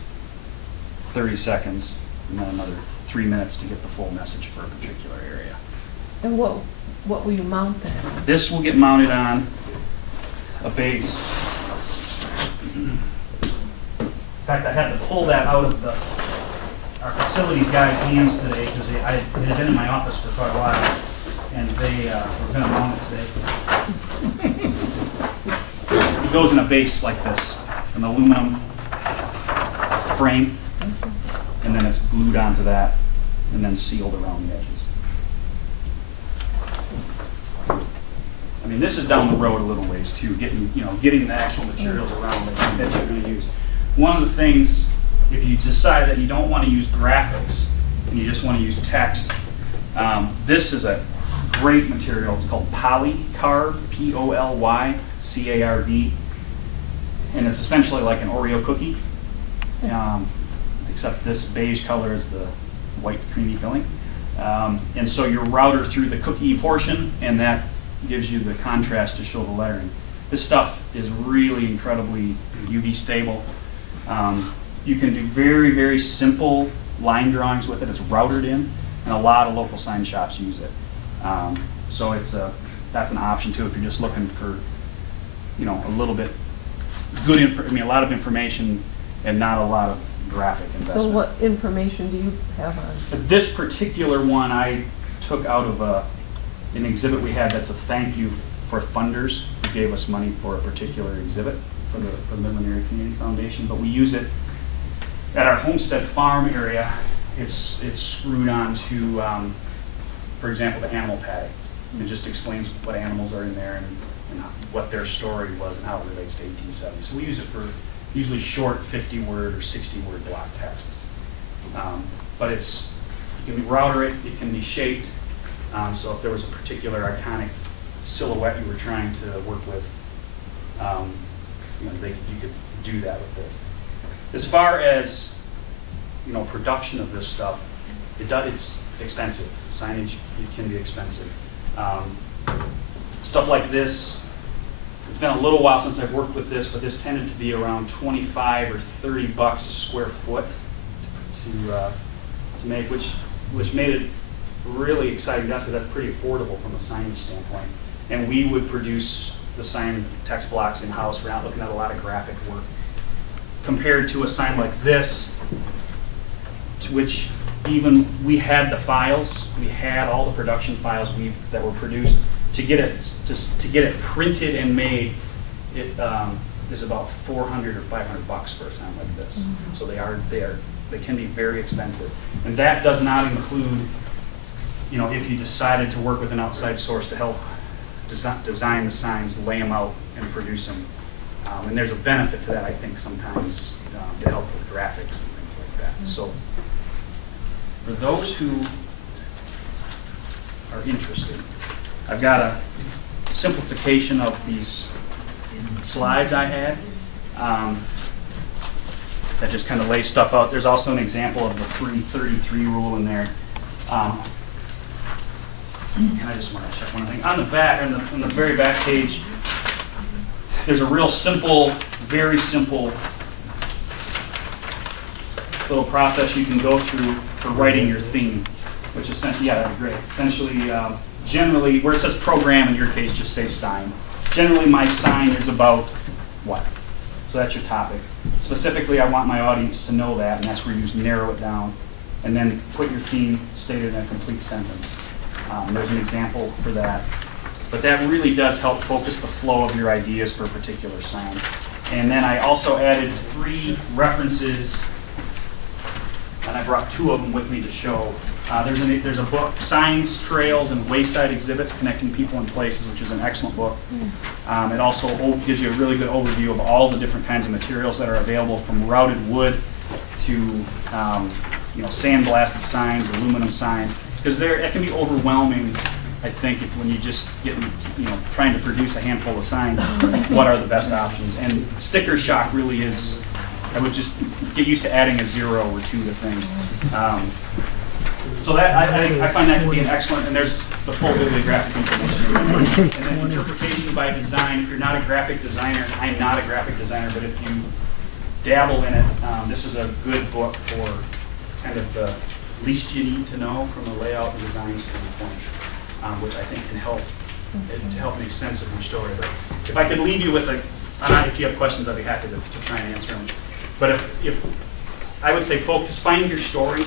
30 seconds, and then another 3 minutes to get the full message for a particular area. And what will you mount that on? This will get mounted on a base. In fact, I had to pull that out of our facilities guys' hands today because it had been in my office for quite a while, and they were going to mount it today. It goes in a base like this, an aluminum frame, and then it's glued onto that and then sealed around the edges. This is down the road a little ways too, getting the actual materials around that you're going to use. One of the things, if you decide that you don't want to use graphics and you just want to use text, this is a great material. It's called Polycarv, Polycarv, and it's essentially like an Oreo cookie, except this beige color is the white creamy filling. And so you router through the cookie portion, and that gives you the contrast to show the lettering. This stuff is really incredibly UV stable. You can do very, very simple line drawings with it. It's routered in, and a lot of local sign shops use it. So that's an option too if you're just looking for, a little bit good a lot of information and not a lot of graphic investment. So what information do you have on? This particular one I took out of an exhibit we had that's a thank you for funders who gave us money for a particular exhibit for the Midland Area Community Foundation, but we use it at our Homestead Farm area. It's screwed on to, for example, the animal paddock. It just explains what animals are in there and what their story was and how it relates to 1870. So we use it for usually short 50-word or 60-word block texts. But you can router it, it can be shaped. So if there was a particular iconic silhouette you were trying to work with, you could do that with this. As far as production of this stuff, it's expensive. Signage, it can be expensive. Stuff like this, it's been a little while since I've worked with this, but this tended to be around $25 or $30 a square foot to make, which made it really exciting to us because that's pretty affordable from a signage standpoint. And we would produce the sign text blocks in-house. We're not looking at a lot of graphic work. Compared to a sign like this, to which even we had the files, we had all the production files that were produced to get it printed and made. It is about $400 or $500 for a sign like this. So they can be very expensive, and that does not include, if you decided to work with an outside source to help design the signs, lay them out, and produce them. And there's a benefit to that, I think, sometimes to help with graphics and things like that. So for those who are interested, I've got a simplification of these slides I had that just kind of lays stuff out. There's also an example of the 333 rule in there. And I just want to check one thing. On the back, on the very back page, there's a real simple, very simple little process you can go through for writing your theme, which essentially, yeah, that'd be great. Essentially, generally, where it says program, in your case, just say sign. Generally, my sign is about what? So that's your topic. Specifically, I want my audience to know that, and that's where you narrow it down, and then put your theme stated in a complete sentence. There's an example for that. But that really does help focus the flow of your ideas for a particular sign. And then I also added 3 references, and I brought 2 of them with me to show. There's a book, Signs, Trails, and Wayside Exhibits, Connecting People and Places, which is an excellent book. It also gives you a really good overview of all the different kinds of materials that are available, from routed wood to sandblasted signs, aluminum signs, because it can be overwhelming, I think, when you just get trying to produce a handful of signs. What are the best options? And sticker shock really is. I would just get used to adding a 0 or 2 to things. So that I find that to be an excellent, and there's the full bibliographic information. And then interpretation by design. If you're not a graphic designer, I'm not a graphic designer, but if you dabble in it, this is a good book for kind of the least you need to know from a layout and design standpoint, which I think can help make sense of your story. But if I could leave you with if you have questions, I'd be happy to try and answer them. But if I would say find your story.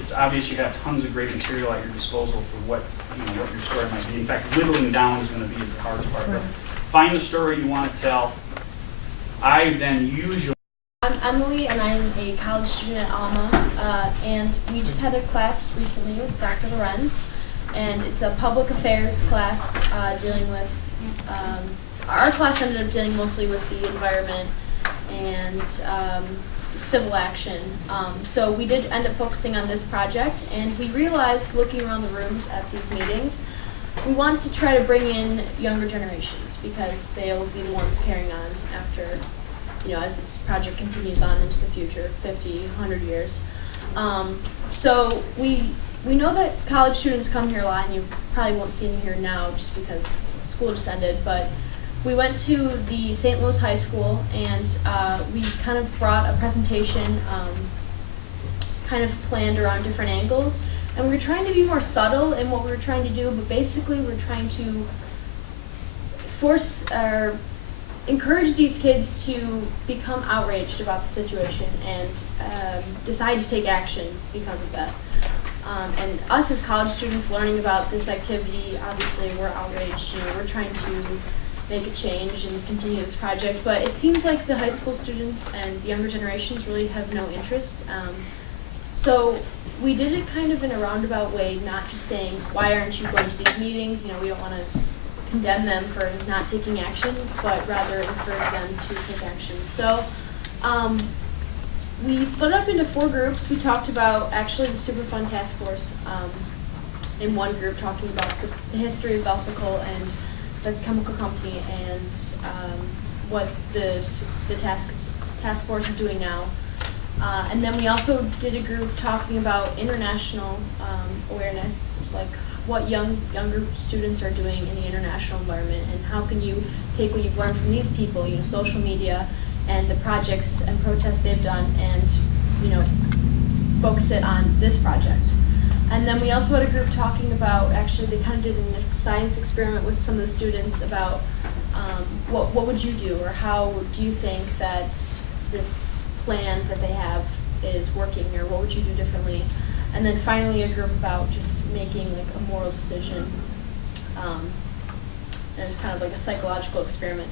It's obvious you have tons of great material at your disposal for what your story might be. In fact, whittling down is going to be the hardest part. But find the story you want to tell. I then usually. I'm Emily, and I'm a college student at Alma, and we just had a class recently with Dr. Lorenz, and it's a public affairs class dealing with, our class ended up dealing mostly with the environment and civil action. So we did end up focusing on this project, and we realized, looking around the rooms at these meetings, we wanted to try to bring in younger generations, because they'll be the ones carrying on after, as this project continues on into the future, 50, 100 years. So we know that college students come here a lot, and you probably won't see them here now just because school just ended, but we went to the St. Louis High School, and we kind of brought a presentation kind of planned around different angles, and we were trying to be more subtle in what we were trying to do, but basically we're trying to encourage these kids to become outraged about the situation and decide to take action because of that. And us as college students learning about this activity, obviously we're outraged. We're trying to make a change and continue this project, but it seems like the high school students and the younger generations really have no interest. So we did it kind of in a roundabout way, not just saying, why aren't you going to these meetings? We don't want to condemn them for not taking action, but rather encourage them to take action. So we split up into 4 groups. We talked about actually the Superfund task force in one group, talking about the history of Velsicle and the chemical company and what the task force is doing now. And then we also did a group talking about international awareness, like what younger students are doing in the international environment, and how can you take what you've learned from these people, social media and the projects and protests they've done, and focus it on this project. And then we also had a group talking about, actually they kind of did a science experiment with some of the students about what would you do, or how do you think that this plan that they have is working, or what would you do differently? And then finally a group about just making like a moral decision. And it was kind of like a psychological experiment.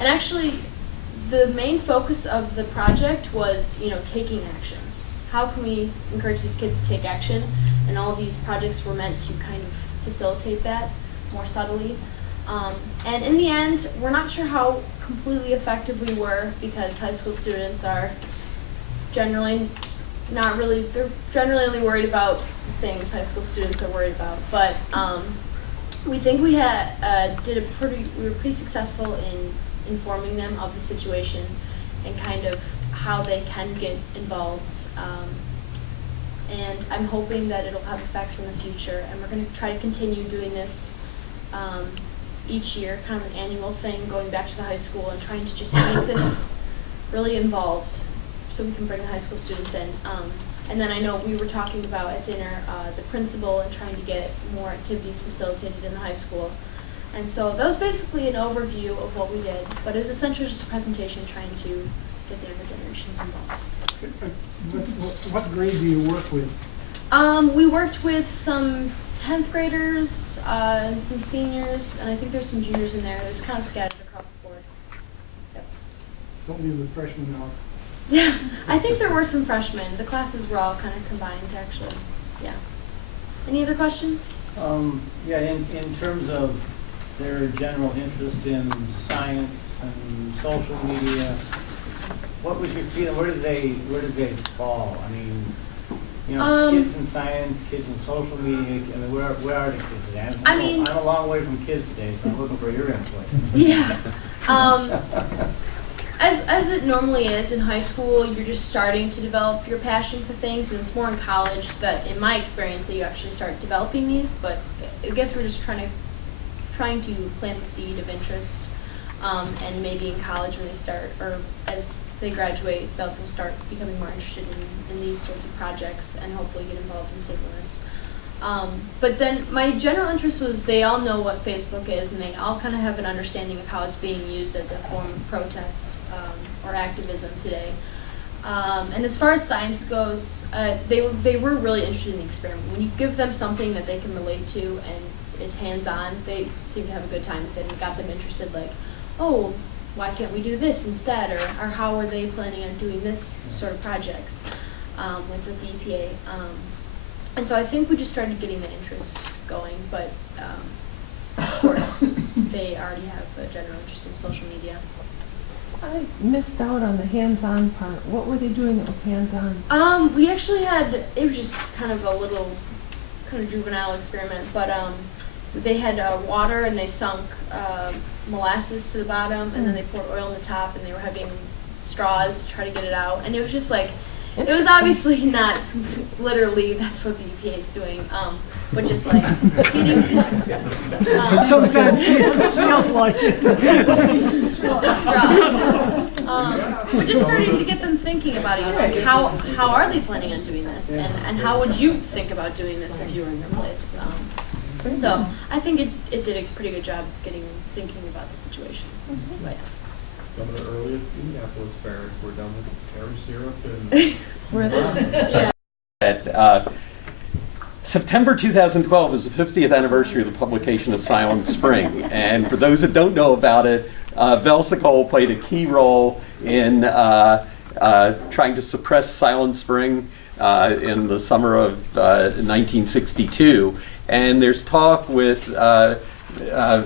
And actually the main focus of the project was, taking action. How can we encourage these kids to take action? And all of these projects were meant to kind of facilitate that more subtly. And in the end, we're not sure how completely effective we were, because high school students are generally they're generally only worried about things high school students are worried about. But we think we were pretty successful in informing them of the situation and kind of how they can get involved. And I'm hoping that it'll have effects in the future. And we're going to try to continue doing this each year, kind of an annual thing, going back to the high school and trying to just make this really involved so we can bring the high school students in. And then I know we were talking about at dinner the principal and trying to get more activities facilitated in the high school. And so that was basically an overview of what we did, but it was essentially just a presentation trying to get the younger generations involved. What grade do you work with? We worked with some 10th graders and some seniors, and I think there's some juniors in there. There's kind of scattered across the board. Yep. Don't leave the freshmen out. Yeah, I think there were some freshmen. The classes were all kind of combined, actually. Yeah. Any other questions? Yeah, in terms of their general interest in science and social media, what was your feeling? Where did they fall? I mean, kids in science, kids in social media. I mean, where are the kids today? I'm a long way from kids today, so I'm looking for your input. Yeah. As it normally is in high school, you're just starting to develop your passion for things, and it's more in college that, in my experience, that you actually start developing these. But I guess we're just trying to plant the seed of interest, and maybe in college when they start, or as they graduate, they'll start becoming more interested in these sorts of projects and hopefully get involved in synchronous. But then my general interest was, they all know what Facebook is, and they all kind of have an understanding of how it's being used as a form of protest or activism today. And as far as science goes, they were really interested in the experiment. When you give them something that they can relate to and is hands-on, they seem to have a good time with it, and got them interested, like, oh, why can't we do this instead, or how are they planning on doing this sort of project with the EPA. And so I think we just started getting the interest going, but of course they already have a general interest in social media. I missed out on the hands-on part. What were they doing that was hands-on? We actually had, it was just kind of a little kind of juvenile experiment, but they had water, and they sunk molasses to the bottom, and then they poured oil on the top, and they were having straws to try to get it out. And it was just like, it was obviously not literally that's what the EPA is doing, but just like getting Sometimes it feels like it. just straws. But just starting to get them thinking about it, like how are they planning on doing this, and how would you think about doing this if you were in their place? So I think it did a pretty good job of getting them thinking about the situation. But, yeah. Some of the earliest apple experiments were done with carrot syrup and. Were they? Yeah. September 2012 is the 50th anniversary of the publication of Silent Spring. And for those that don't know about it, Velsicol played a key role in trying to suppress Silent Spring in the summer of 1962. And there's talk with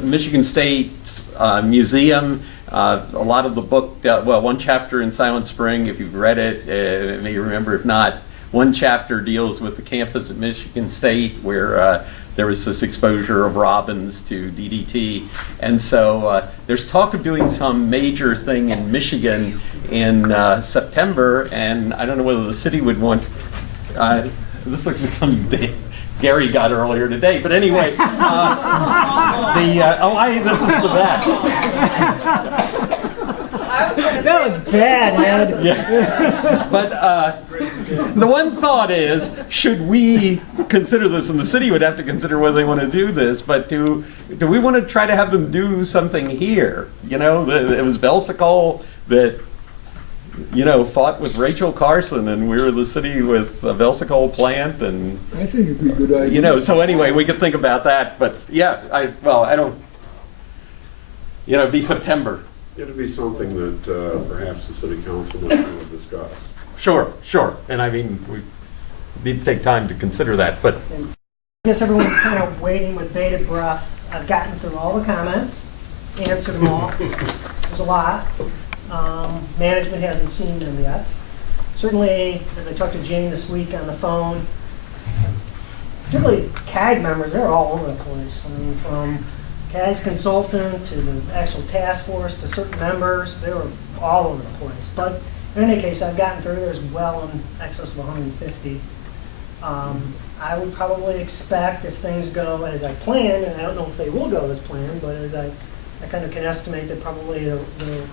Michigan State's museum. A lot of the book, one chapter in Silent Spring, if you've read it, may remember. If not, one chapter deals with the campus at Michigan State where there was this exposure of robins to DDT. And so there's talk of doing some major thing in Michigan in September, and I don't know whether the city would want, this looks like something Gary got earlier today, but anyway, this is for that. I was gonna say That it was was bad, glasses. Yeah. But the one thought is, should we consider this, and the city would have to consider whether they want to do this, but do we want to try to have them do something here? You know, it was Velsical that, you know, fought with Rachel Carson, and we were the city with a Velsical plant, and, I think it'd be a good idea. you know, so anyway, we could think about that, but yeah, I don't, you know, it'd be September. It'd be something that perhaps the city council might want to discuss. Sure, and I mean, we need to take time to consider that, but I guess everyone's kind of waiting with bated breath. I've gotten through all the comments, answered them all. There's a lot. Management hasn't seen them yet. Certainly, as I talked to Jane this week on the phone, particularly CAG members, they're all over the place. I mean, from CAG's consultant to the actual task force to certain members, they were all over the place. But in any case, I've gotten through. There's well in excess of 150. I would probably expect if things go as I planned, and I don't know if they will go as planned, but as I kind of can estimate that probably the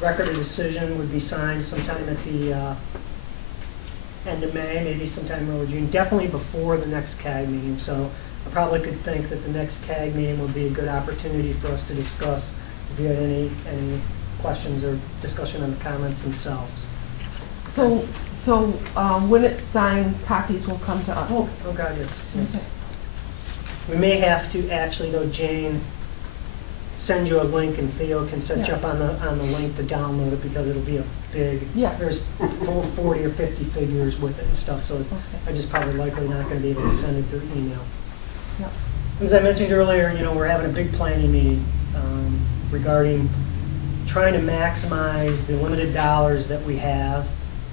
record of decision would be signed sometime at the end of May, maybe sometime early June, definitely before the next CAG meeting. So I probably could think that the next CAG meeting would be a good opportunity for us to discuss if you had any questions or discussion on the comments themselves. So when it's signed, copies will come to us. Oh God, yes. Okay. We may have to actually, though, Jane, send you a link, and Theo can set you up on the link to download it, because it'll be a big, there's 40 or 50 figures with it and stuff, so I just probably likely not going to be able to send it through email. Yep. As I mentioned earlier, you know, we're having a big planning meeting regarding trying to maximize the limited dollars that we have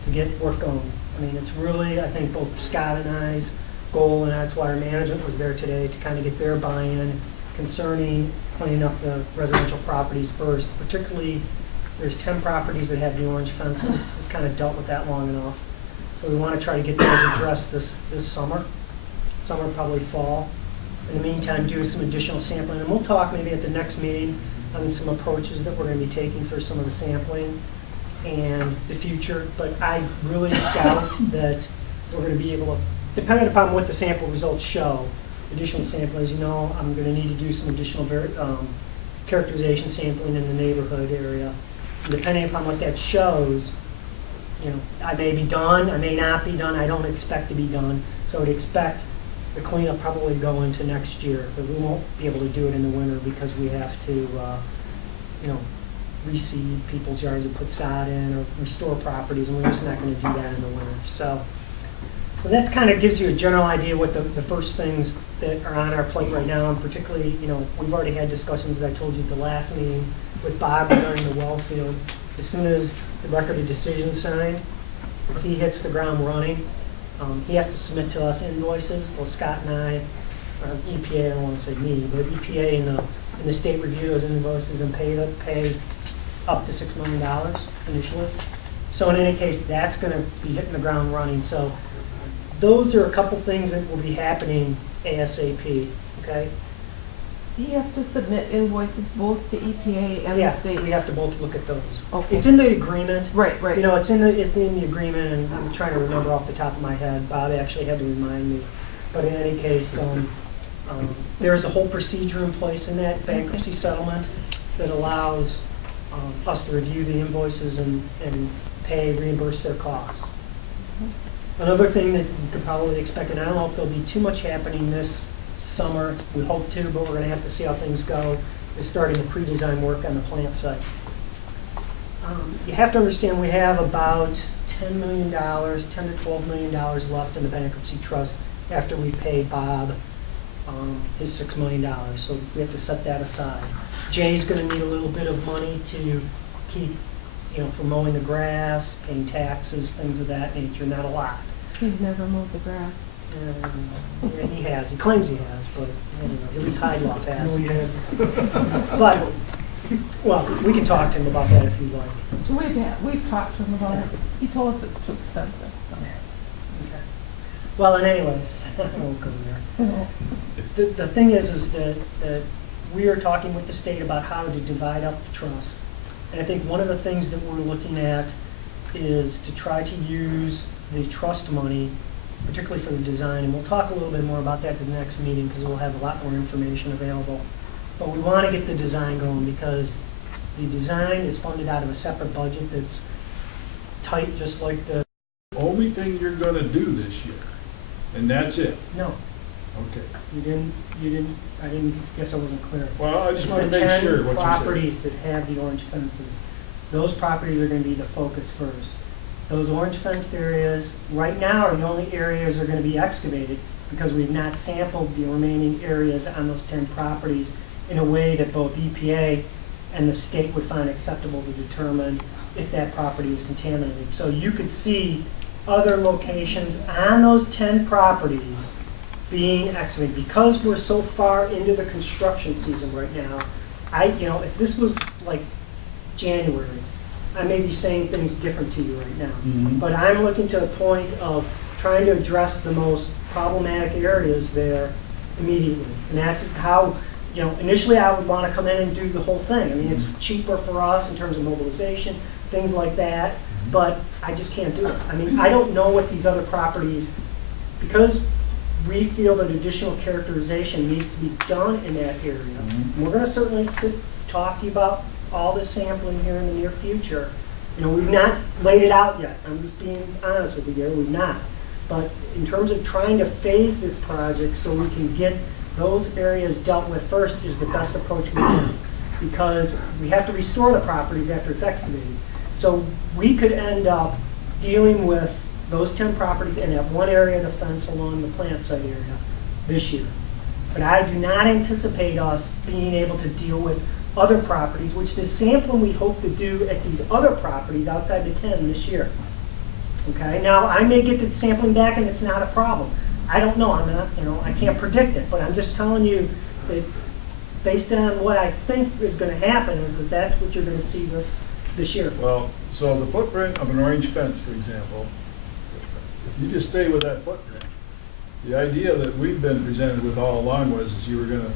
to get work going. I mean, it's really, I think, both Scott and I's goal, and that's why our management was there today, to kind of get their buy-in concerning cleaning up the residential properties first. Particularly, there's 10 properties that have the orange fences. We've kind of dealt with that long enough. So we want to try to get those addressed this summer, probably fall. In the meantime, do some additional sampling. And we'll talk maybe at the next meeting on some approaches that we're going to be taking for some of the sampling and the future. But I really doubt that we're going to be able to, depending upon what the sample results show, additional sampling, as you know, I'm going to need to do some additional characterization sampling in the neighborhood area. And depending upon what that shows, you know, I may be done, I may not be done, I don't expect to be done. So I would expect the cleanup probably go into next year, but we won't be able to do it in the winter because we have to, you know, reseed people's yards and put sod in or restore properties, and we're just not going to do that in the winter. So that's kind of gives you a general idea what the first things that are on our plate right now, and particularly, you know, we've already had discussions, as I told you at the last meeting, with Bob regarding the well field. As soon as the record of decision signed, he hits the ground running. He has to submit to us invoices. Well, Scott and I, or EPA, I don't want to say me, but EPA and the state review those invoices and pay up to $6 million initially. So in any case, that's going to be hitting the ground running. So those are a couple things that will be happening ASAP, okay? He has to submit invoices both to EPA and the state. Yeah, we have to both look at those. Okay. It's in the agreement. Right. You know, it's in the agreement, and I'm trying to remember off the top of my head. Bob actually had to remind me. But in any case, there's a whole procedure in place in that bankruptcy settlement that allows us to review the invoices and reimburse their costs. Another thing that you could probably expect, and I don't know if there'll be too much happening this summer, we hope to, but we're going to have to see how things go, is starting the pre-design work on the plant site. You have to understand we have about $10 million, $10 to $12 million left in the bankruptcy trust after we pay Bob his $6 million, so we have to set that aside. Jay's going to need a little bit of money to keep, you know, for mowing the grass, paying taxes, things of that nature, not a lot. He's never mowed the grass. Yeah, he has. He claims he has, but anyway, at least Heidloff has. No, he hasn't. But, well, we can talk to him about that if you'd like. So we've talked to him about it. He told us it's too expensive. So. Okay. Well, and anyways, I won't go there. The thing is that we are talking with the state about how to divide up the trust. And I think one of the things that we're looking at is to try to use the trust money, particularly for the design, and we'll talk a little bit more about that at the next meeting because we'll have a lot more information available. But we want to get the design going because the design is funded out of a separate budget that's tight, just like the, Only thing you're gonna do this year, and that's it. no, Okay. I didn't, guess I wasn't clear. Well, I just It's want to the make 10 sure what you said. properties that have the orange fences. Those properties are gonna be the focus first. Those orange fenced areas, right now, are the only areas that are gonna be excavated because we've not sampled the remaining areas on those 10 properties in a way that both EPA and the state would find acceptable to determine if that property is contaminated. So you could see other locations on those 10 properties being excavated. Because we're so far into the construction season right now, if this was like January, I may be saying things different to you right now. Mhm. But I'm looking to a point of trying to address the most problematic areas there immediately. And that's just how, initially I would want to come in and do the whole thing. I mean, it's cheaper for us in terms of mobilization, things like that, but I just can't do it. I mean, I don't know what these other properties, because we feel that additional characterization needs to be done in that area. And we're going to certainly talk to you about all the sampling here in the near future. We've not laid it out yet. I'm just being honest with you, Gary, we've not. But in terms of trying to phase this project so we can get those areas dealt with first is the best approach we can. Because we have to restore the properties after it's excavated. So we could end up dealing with those 10 properties and that one area of the fence along the plant site area this year. But I do not anticipate us being able to deal with other properties, which the sampling we hope to do at these other properties outside the 10 this year. Okay, now I may get the sampling back and it's not a problem. I don't know, I can't predict it, but I'm just telling you that based on what I think is gonna happen is that's what you're gonna see this year. Well, so the footprint of an orange fence, for example, if you just stay with that footprint, the idea that we've been presented with all along was is you were gonna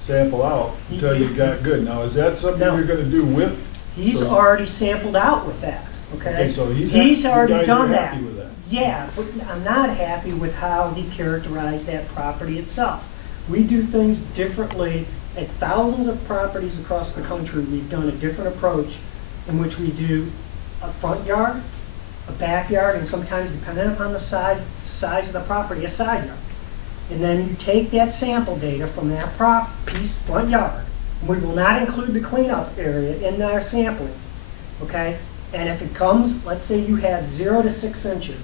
sample out until you got good. Now, is that something No. you're gonna do with? He's so- already sampled out with that, okay? Okay, so you already guys done are that. happy with that? Yeah, but I'm not happy with how he characterized that property itself. We do things differently at thousands of properties across the country. We've done a different approach in which we do a front yard, a backyard, and sometimes, depending upon the size of the property, a side yard. And then you take that sample data from that front yard. We will not include the cleanup area in our sampling, okay? And if it comes, let's say you have 0 to 6 inches,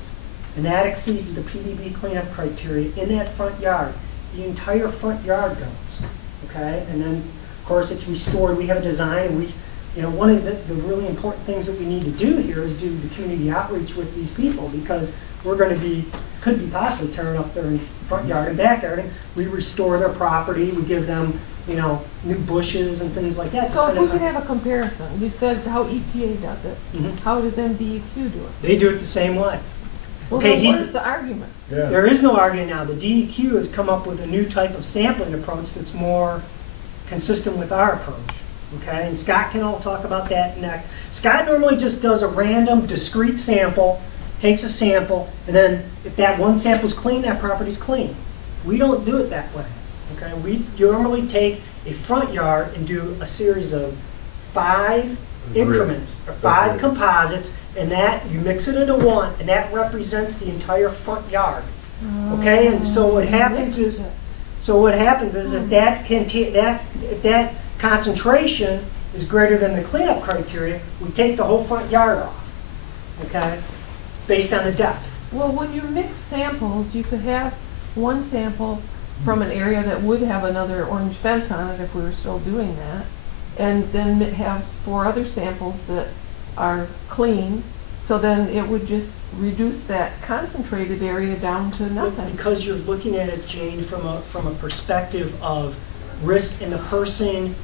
and that exceeds the PDB cleanup criteria in that front yard, the entire front yard goes, okay? And then, of course, it's restored. We have a design, and one of the really important things that we need to do here is do the community outreach with these people, because we're going to could be possibly tearing up their front yard and backyard, and we restore their property, we give them, new bushes and things like that. So if we could have a comparison, you said how EPA does it. Mhm. How does MDEQ do it? They do it the same way. Well, Okay, then where's the argument? Yeah. There is no argument now. The DEQ has come up with a new type of sampling approach that's more consistent with our approach. Okay, and Scott can all talk about that next. Scott normally just does a random, discrete sample, takes a sample, and then if that one sample's clean, that property's clean. We don't do it that way. Okay, we normally take a front yard and do a series of 5 increments, or 5 composites, and that, you mix it into one, and that represents the entire front yard. Okay, and so what happens is, if that concentration is greater than the cleanup criteria, we take the whole front yard off, okay, based on the depth. Well, when you mix samples, you could have one sample from an area that would have another orange fence on it if we were still doing that, and then have 4 other samples that are clean, so then it would just reduce that concentrated area down to nothing. Because you're looking at it, Jane, from a perspective of risk and the person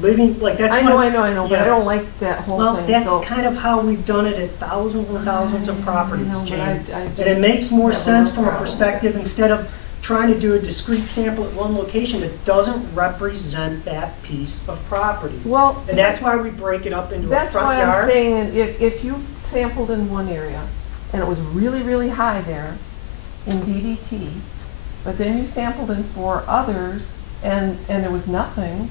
living, like that's I know, but yeah. I don't like that whole Well, thing. that's so kind of how we've done it at thousands and thousands of properties, I know, but Jane. I And it makes more have a sense real from a problem with perspective, instead of trying to do a discrete sample at one location that doesn't represent that piece of property. Well, And that's why we break it up into a that's front why yard. I'm saying, if you sampled in one area, and it was really, really high there in DDT, but then you sampled in 4 others, and there was nothing,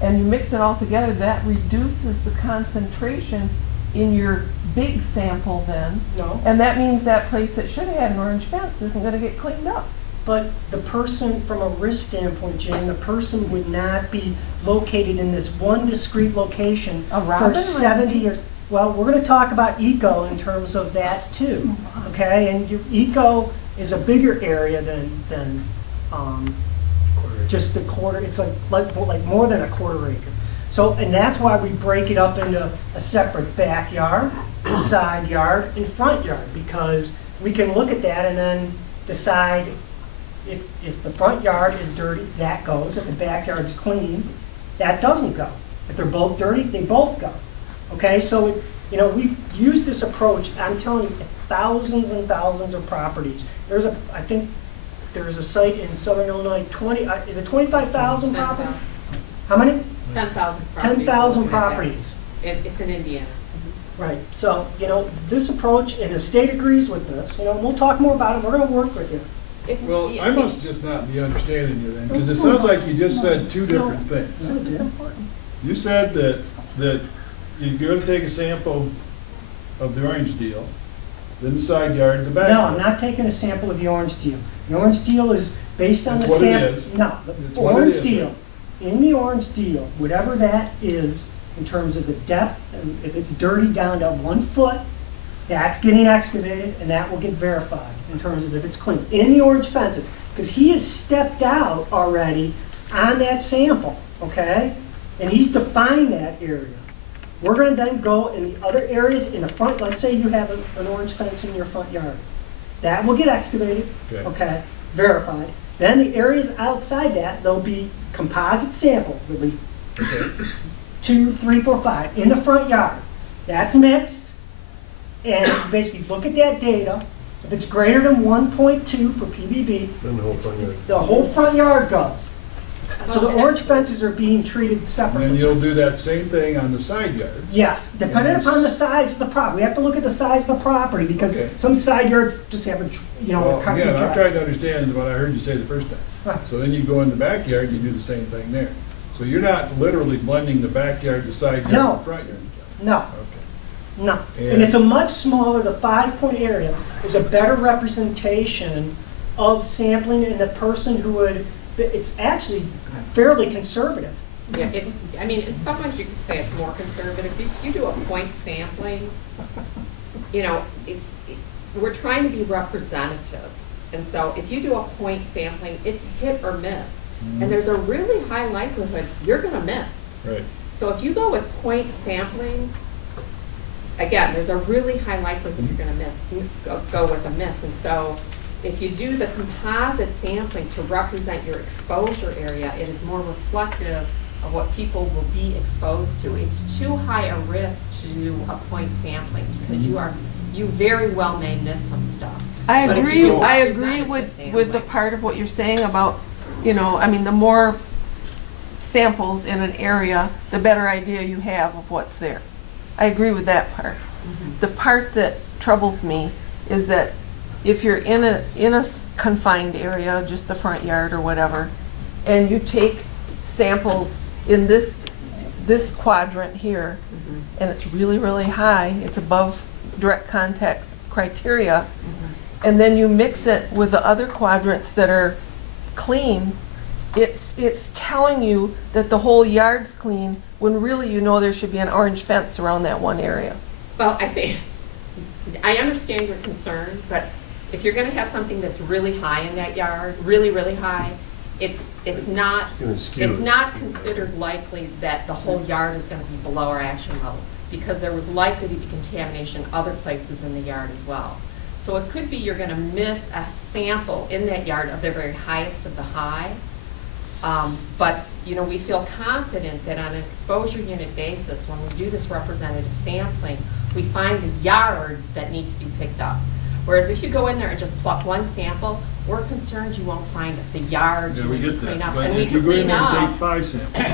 and you mix it all together, that reduces the concentration in your big sample then. No. And that means that place that should have had an orange fence isn't gonna get cleaned up. But the person, from a risk standpoint, Jane, the person would not be located in this one discrete location A for robin 70 years. Well, we're gonna talk about eco in terms of that too, okay? And your eco is a bigger area than just the quarter, it's like more than a quarter acre. So, and that's why we break it up into a separate backyard, side yard, and front yard, because we can look at that and then decide if the front yard is dirty, that goes. If the backyard's clean, that doesn't go. If they're both dirty, they both go. Okay, so, we've used this approach, I'm telling you, at thousands and thousands of properties. I think there's a site in southern Illinois, is it 25,000 properties? How many? 10,000 properties. 10,000 properties. It's in Indiana. Right, so, this approach, and the state agrees with this, we'll talk more about it, we're gonna work with you. Well, I must just not be understanding you then, because it sounds like you just said 2 different things. This is important. You said that you're gonna take a sample of the orange deal, then the side yard, the back No, yard. I'm not taking a sample of the orange deal. The orange deal is based on the That's what it sample. is. No, the It's what it orange is, deal, right? in the orange deal, whatever that is, in terms of the depth, and if it's dirty down to 1 foot, that's getting excavated, and that will get verified in terms of if it's clean. In the orange fences, because he has stepped out already on that sample, okay? And he's defined that area. We're gonna then go in the other areas in the front, let's say you have an orange fence in your front yard. That will get excavated, Okay. okay, verified. Then the areas outside that, there'll be composite samples, there'll be Okay. 2, 3, 4, 5 in the front yard. That's mixed, and basically look at that data. If it's greater than 1.2 for PBB, Then the whole front yard. the whole front yard goes. So the Well, orange fences are being treated And then separately. you'll do that same thing on the side yard. Yes, depending upon the size of the property. We have to look at the size of the property, because Okay. some side yards just have a, Well, concrete again, I'm drive. trying to understand what I heard you say the first time. Right. So then you go in the backyard, you do the same thing there. So you're not literally blending the backyard, the side yard, No. and the front yard. No. Okay. No, and And- it's a much smaller, the 5-point area is a better representation of sampling and the person who would, it's actually fairly conservative. Yeah, it's sometimes you could say it's more conservative. If you do a point sampling, we're trying to be representative. And so if you do a point sampling, it's hit or miss. And there's a really high likelihood you're gonna miss. Right. So if you go with point sampling, again, there's a really high likelihood you're gonna go with a miss. And so if you do the composite sampling to represent your exposure area, it is more reflective of what people will be exposed to. It's too high a risk to do a point sampling because you very well may miss some stuff. I But if agree, you do I agree representative with the sampling- part of what you're saying about, the more samples in an area, the better idea you have of what's there. I agree with that part. The part that troubles me is that if you're in a confined area, just the front yard or whatever, and you take samples in this quadrant here, and it's really, really high, it's above direct contact criteria, and then you mix it with the other quadrants that are clean, it's telling you that the whole yard's clean, when really there should be an orange fence around that one area. Well, I understand your concern, but if you're gonna have something that's really high in that yard, really, really high, it's not gonna skew it. considered likely that the whole yard is gonna be below our action level, because there was likely to be contamination other places in the yard as well. So it could be you're gonna miss a sample in that yard of the very highest of the high. But we feel confident that on an exposure unit basis, when we do this representative sampling, we find the yards that need to be picked up. Whereas if you go in there and just pluck one sample, we're concerned you won't find the yards Yeah, you we need to get clean that. up. But And we if you go in clean there and up. take 5 samples.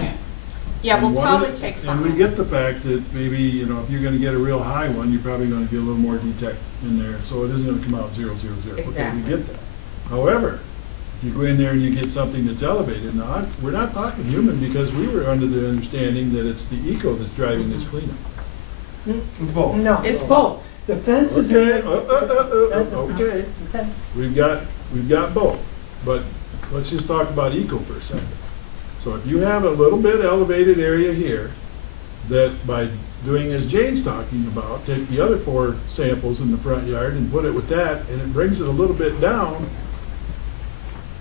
Yeah, we'll and one probably of the- take And we 5. get the fact that maybe, you know, if you're gonna get a real high one, you're probably gonna get a little more detect in there, so it isn't gonna come out 0, 0, 0. Okay, Exactly. we get that. However, if you go in there and you get something that's elevated, now, we're not talking human, because we were under the understanding that it's the eco that's driving this cleanup. It's both. No, it's both. The fence is. Okay, okay. Okay. We've got both, but let's just talk about eco for a second. So if you have a little bit elevated area here, that by doing as Jane's talking about, take the other 4 samples in the front yard and put it with that, and it brings it a little bit down,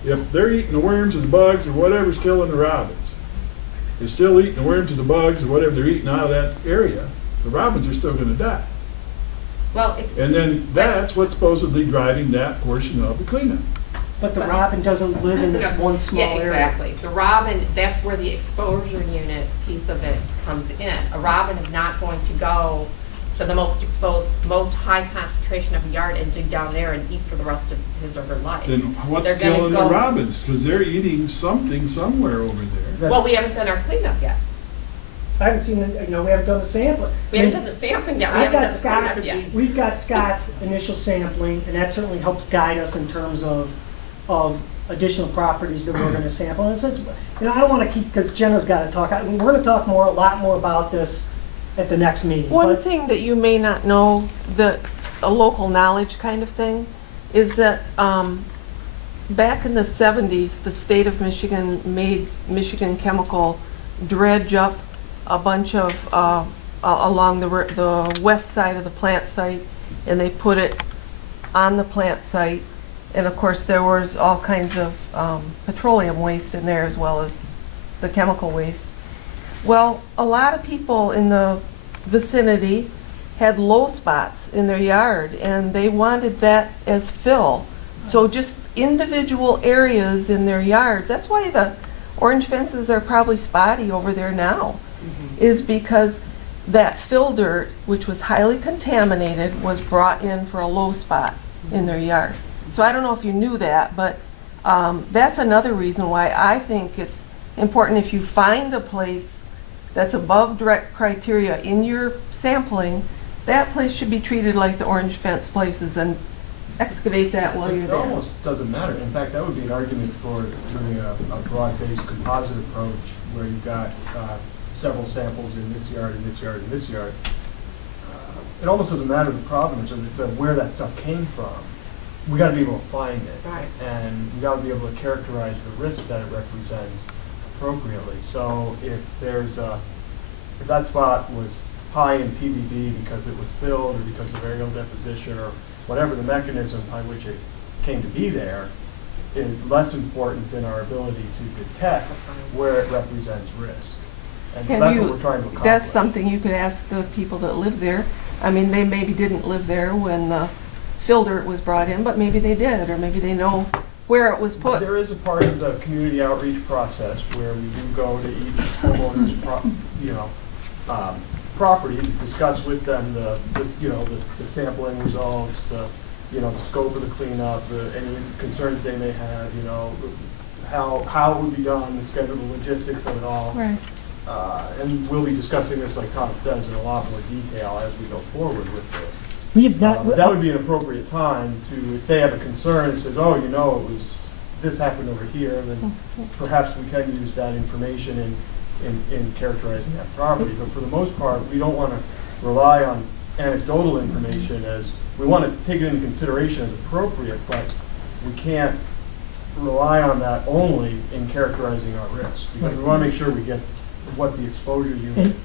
if they're eating the worms or the bugs or whatever's killing the robins, they're still eating the worms or the bugs or whatever they're eating out of that area, the robins are still gonna die. Well, if, And then that's what's supposedly driving that portion of the cleanup. But the robin doesn't live in this one small yeah, area. exactly. The robin, that's where the exposure unit piece of it comes in. A robin is not going to go to the most exposed, most high concentration of a yard and dig down there and eat for the rest of his or her life. Then what's They're gonna killing the go- robins? Because they're eating something somewhere over there. Well, we haven't done our cleanup yet. I haven't seen, we haven't done the sampling. We haven't done the sampling yet. We I've haven't got done the cleanup Scott's, yet. we've got Scott's initial sampling, and that certainly helps guide us in terms of additional properties that we're gonna sample. And since, I don't wanna keep, because Jenna's gotta talk, we're gonna talk a lot more about this at the next meeting. One but- thing that you may not know, that's a local knowledge kind of thing, is that back in the 70s, the state of Michigan made Michigan Chemical dredge up a bunch of, along the west side of the plant site, and they put it on the plant site. And of course, there was all kinds of petroleum waste in there as well as the chemical waste. Well, a lot of people in the vicinity had low spots in their yard, and they wanted that as fill. So just individual areas in their yards, that's why the orange fences are probably spotty over there now, is because that fill dirt, which was highly contaminated, was brought in for a low spot in their yard. So I don't know if you knew that, but that's another reason why I think it's important, if you find a place that's above direct criteria in your sampling, that place should be treated like the orange fence places and excavate that while you're It there. almost doesn't matter. In fact, that would be an argument for doing a broad-based composite approach where you've got several samples in this yard, in this yard, in this yard. It almost doesn't matter the provenance or where that stuff came from. We got to be able to find it. Right. And we got to be able to characterize the risk that it represents appropriately. So if that spot was high in PBD because it was filled or because of aerial deposition or whatever the mechanism by which it came to be there, is less important than our ability to detect where it represents risk. And so that's what we're trying to accomplish. That's something you could ask the people that live there. I mean, they maybe didn't live there when the fill dirt was brought in, but maybe they did, or maybe they know where it was put. There is a part of the community outreach process where we do go to each homeowner's property to discuss with them the sampling results, the scope of the cleanup, any concerns they may have, how it would be done, the schedule, the logistics of it all. Right. And we'll be discussing this, like Tom says, in a lot more detail as we go forward with this. We have not. That would be an appropriate time to, if they have a concern, says, oh, it was, this happened over here, then perhaps we can use that information in characterizing that property. But for the most part, we don't want to rely on anecdotal information as, we want to take it into consideration as appropriate, but we can't rely on that only in characterizing our risk. Because we want to make sure we get what the exposure unit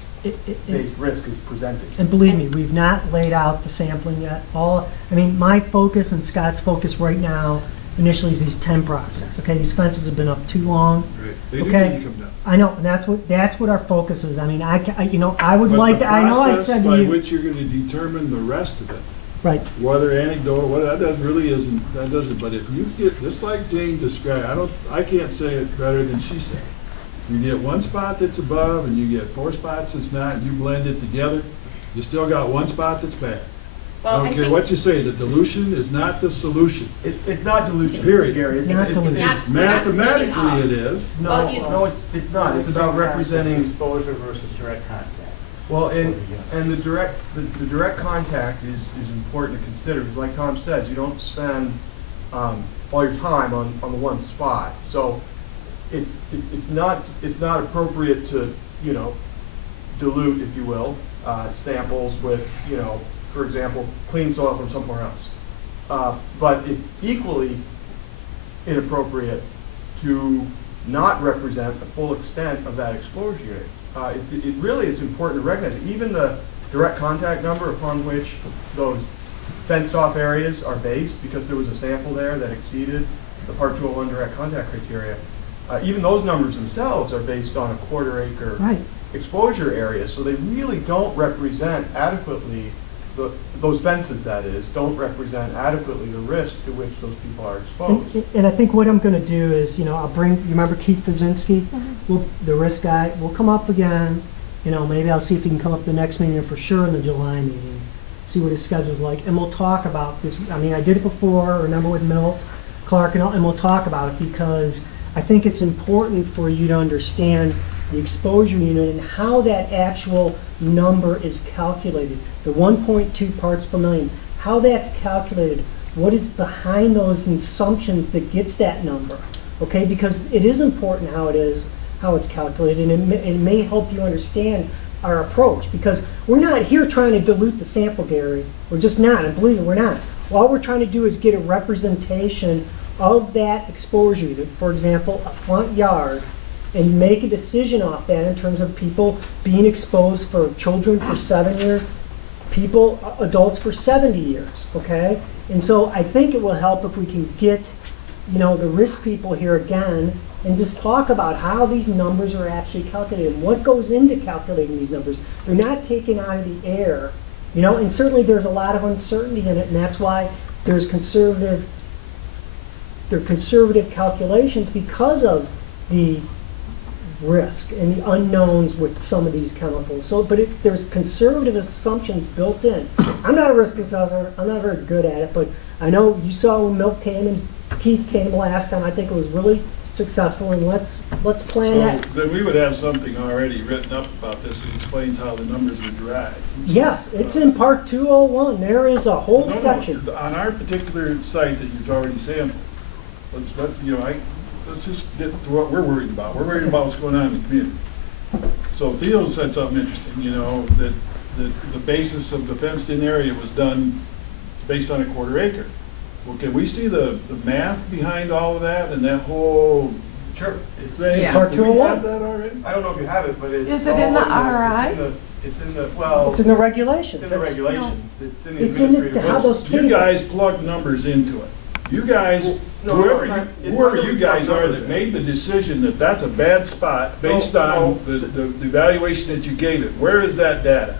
based risk is presenting. And believe me, we've not laid out the sampling yet. My focus and Scott's focus right now initially is these 10 projects. Okay, these fences have been up too long. Right. They do Okay, need to come down. I know, and that's what our focus is. I mean, I would But like the to. I know I process said by to you, which you're going to determine the rest of it, right. whether anecdotal, that doesn't, but if you get, just like Jane described, I can't say it better than she said. You get one spot that's above and you get 4 spots that's not, and you blend it together, you still got one spot that's bad. I Well, don't care what you say, the dilution is not the solution. It's not dilution, Period. Gary. It's not dilution. Not- Mathematically it is. No, Well, you- no, it's not. It's about representing, Exposure versus direct contact. well, and the direct contact is important to consider, because like Tom says, you don't spend all your time on the one spot. So it's not appropriate to, dilute, if you will, samples with, for example, clean soil from somewhere else. But it's equally inappropriate to not represent the full extent of that exposure. It's important to recognize that even the direct contact number upon which those fenced off areas are based, because there was a sample there that exceeded the Part 201 direct contact criteria, even those numbers themselves are based on a quarter acre Right. exposure area, so they really don't represent adequately, those fences, that is, don't represent adequately the risk to which those people are exposed. And I think what I'm gonna do is, I'll bring, you remember Keith Fazinski? The risk guy, will come up again, maybe I'll see if he can come up the next meeting, or for sure in the July meeting, see what his schedule's like, and we'll talk about this. I mean, I did it before, remember with Milt, Clark, and we'll talk about it, because I think it's important for you to understand the exposure unit and how that actual number is calculated. The 1.2 parts per million, how that's calculated, what is behind those assumptions that gets that number, okay? Because it is important how it's calculated, and it may help you understand our approach, because we're not here trying to dilute the sample, Gary. We're just not, and believe it, we're not. All we're trying to do is get a representation of that exposure unit, for example, a front yard, and make a decision off that in terms of people being exposed, for children for 7 years, adults for 70 years, okay? And so I think it will help if we can get, the risk people here again, and just talk about how these numbers are actually calculated, and what goes into calculating these numbers. They're not taken out of the air, and certainly there's a lot of uncertainty in it, and that's why there's conservative calculations, because of the risk and the unknowns with some of these chemicals. So, but there's conservative assumptions built in. I'm not a risk assessor. I'm not very good at it, but I know you saw when Milt came and Keith came last time. I think it was really successful, and let's plan that. So then we would have something already written up about this that explains how the numbers are derived. Yes, it's in Part 201. There is a whole section. On our particular site that you've already sampled, let's just get to what we're worried about. We're worried about what's going on in the community. So Theo said something interesting, that the basis of the fenced-in area was done based on a quarter acre. Well, can we see the math behind all of that and that whole Sure. thing? Yeah. Part Do we 201. have that already? I don't know if you have it, but it's. Is it in the RI? It's in the, well, It's in the regulations. it's in the That's- regulations. It's in the It's in administrative how rules. those You tables. guys plug numbers into it. You guys, No, whoever it's not- it's whoever not you that we guys plug are numbers that in. made the decision that that's a bad spot based No, on the evaluation that you gave it, where is that data?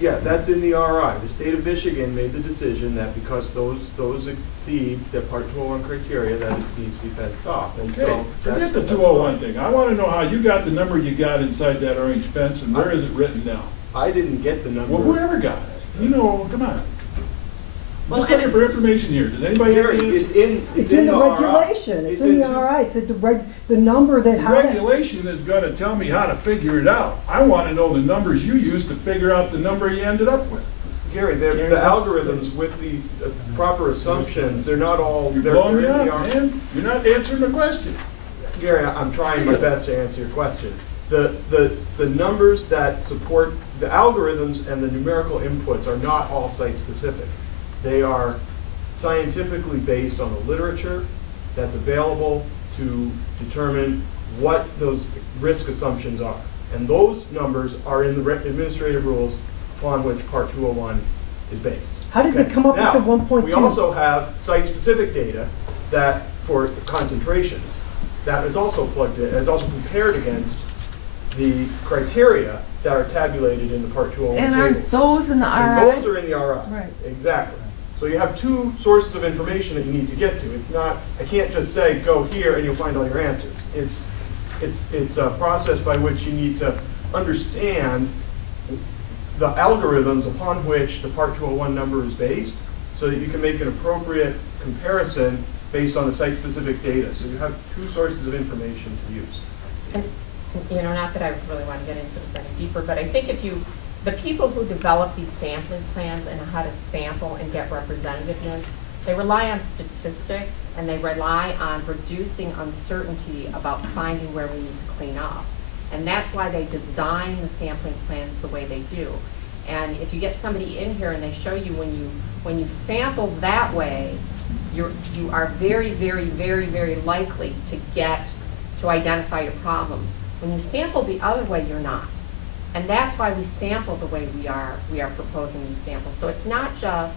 Yeah, that's in the RI. The state of Michigan made the decision that because those exceed the Part 201 criteria, that it needs to be fenced off. And Okay, so forget that's- the that's 201 fine. thing. I want to know how you got the number you got inside that orange fence and where is it written down? I didn't get the number. Well, whoever got it, come on. Well, Just looking and for information here. Does anybody have Gary, the it's answer? in the RI. regulation. It's in the RI. It's at the number that The how that. regulation is going to tell me how to figure it out. I want to know the numbers you used to figure out the number you ended up with. Gary, the algorithms with the proper assumptions, they're not all, You're they're blowing me in the up, RI. man. You're not answering the question. Gary, I'm trying my best to answer your question. The numbers that support the algorithms and the numerical inputs are not all site-specific. They are scientifically based on the literature that's available to determine what those risk assumptions are. And those numbers are in the administrative rules upon which Part 201 is based. How did they come up with the 1.2? We also have site-specific data that, for concentrations, that is also plugged in, is also compared against the criteria that are tabulated in the Part 201 And tables. aren't those in the And RI? those are in the RI. Right. Exactly. So you have two sources of information that you need to get to. It's not, I can't just say, go here and you'll find all your answers. It's a process by which you need to understand the algorithms upon which the Part 201 number is based, so that you can make an appropriate comparison based on the site-specific data. So you have two sources of information to use. And, you know, not that I really want to get into this any deeper, but I think the people who develop these sampling plans and how to sample and get representativeness, they rely on statistics and they rely on reducing uncertainty about finding where we need to clean up. And that's why they design the sampling plans the way they do. And if you get somebody in here and they show you when you sample that way, you are very, very, very, very likely to identify your problems. When you sample the other way, you're not. And that's why we sample the way we are proposing these samples. So it's not just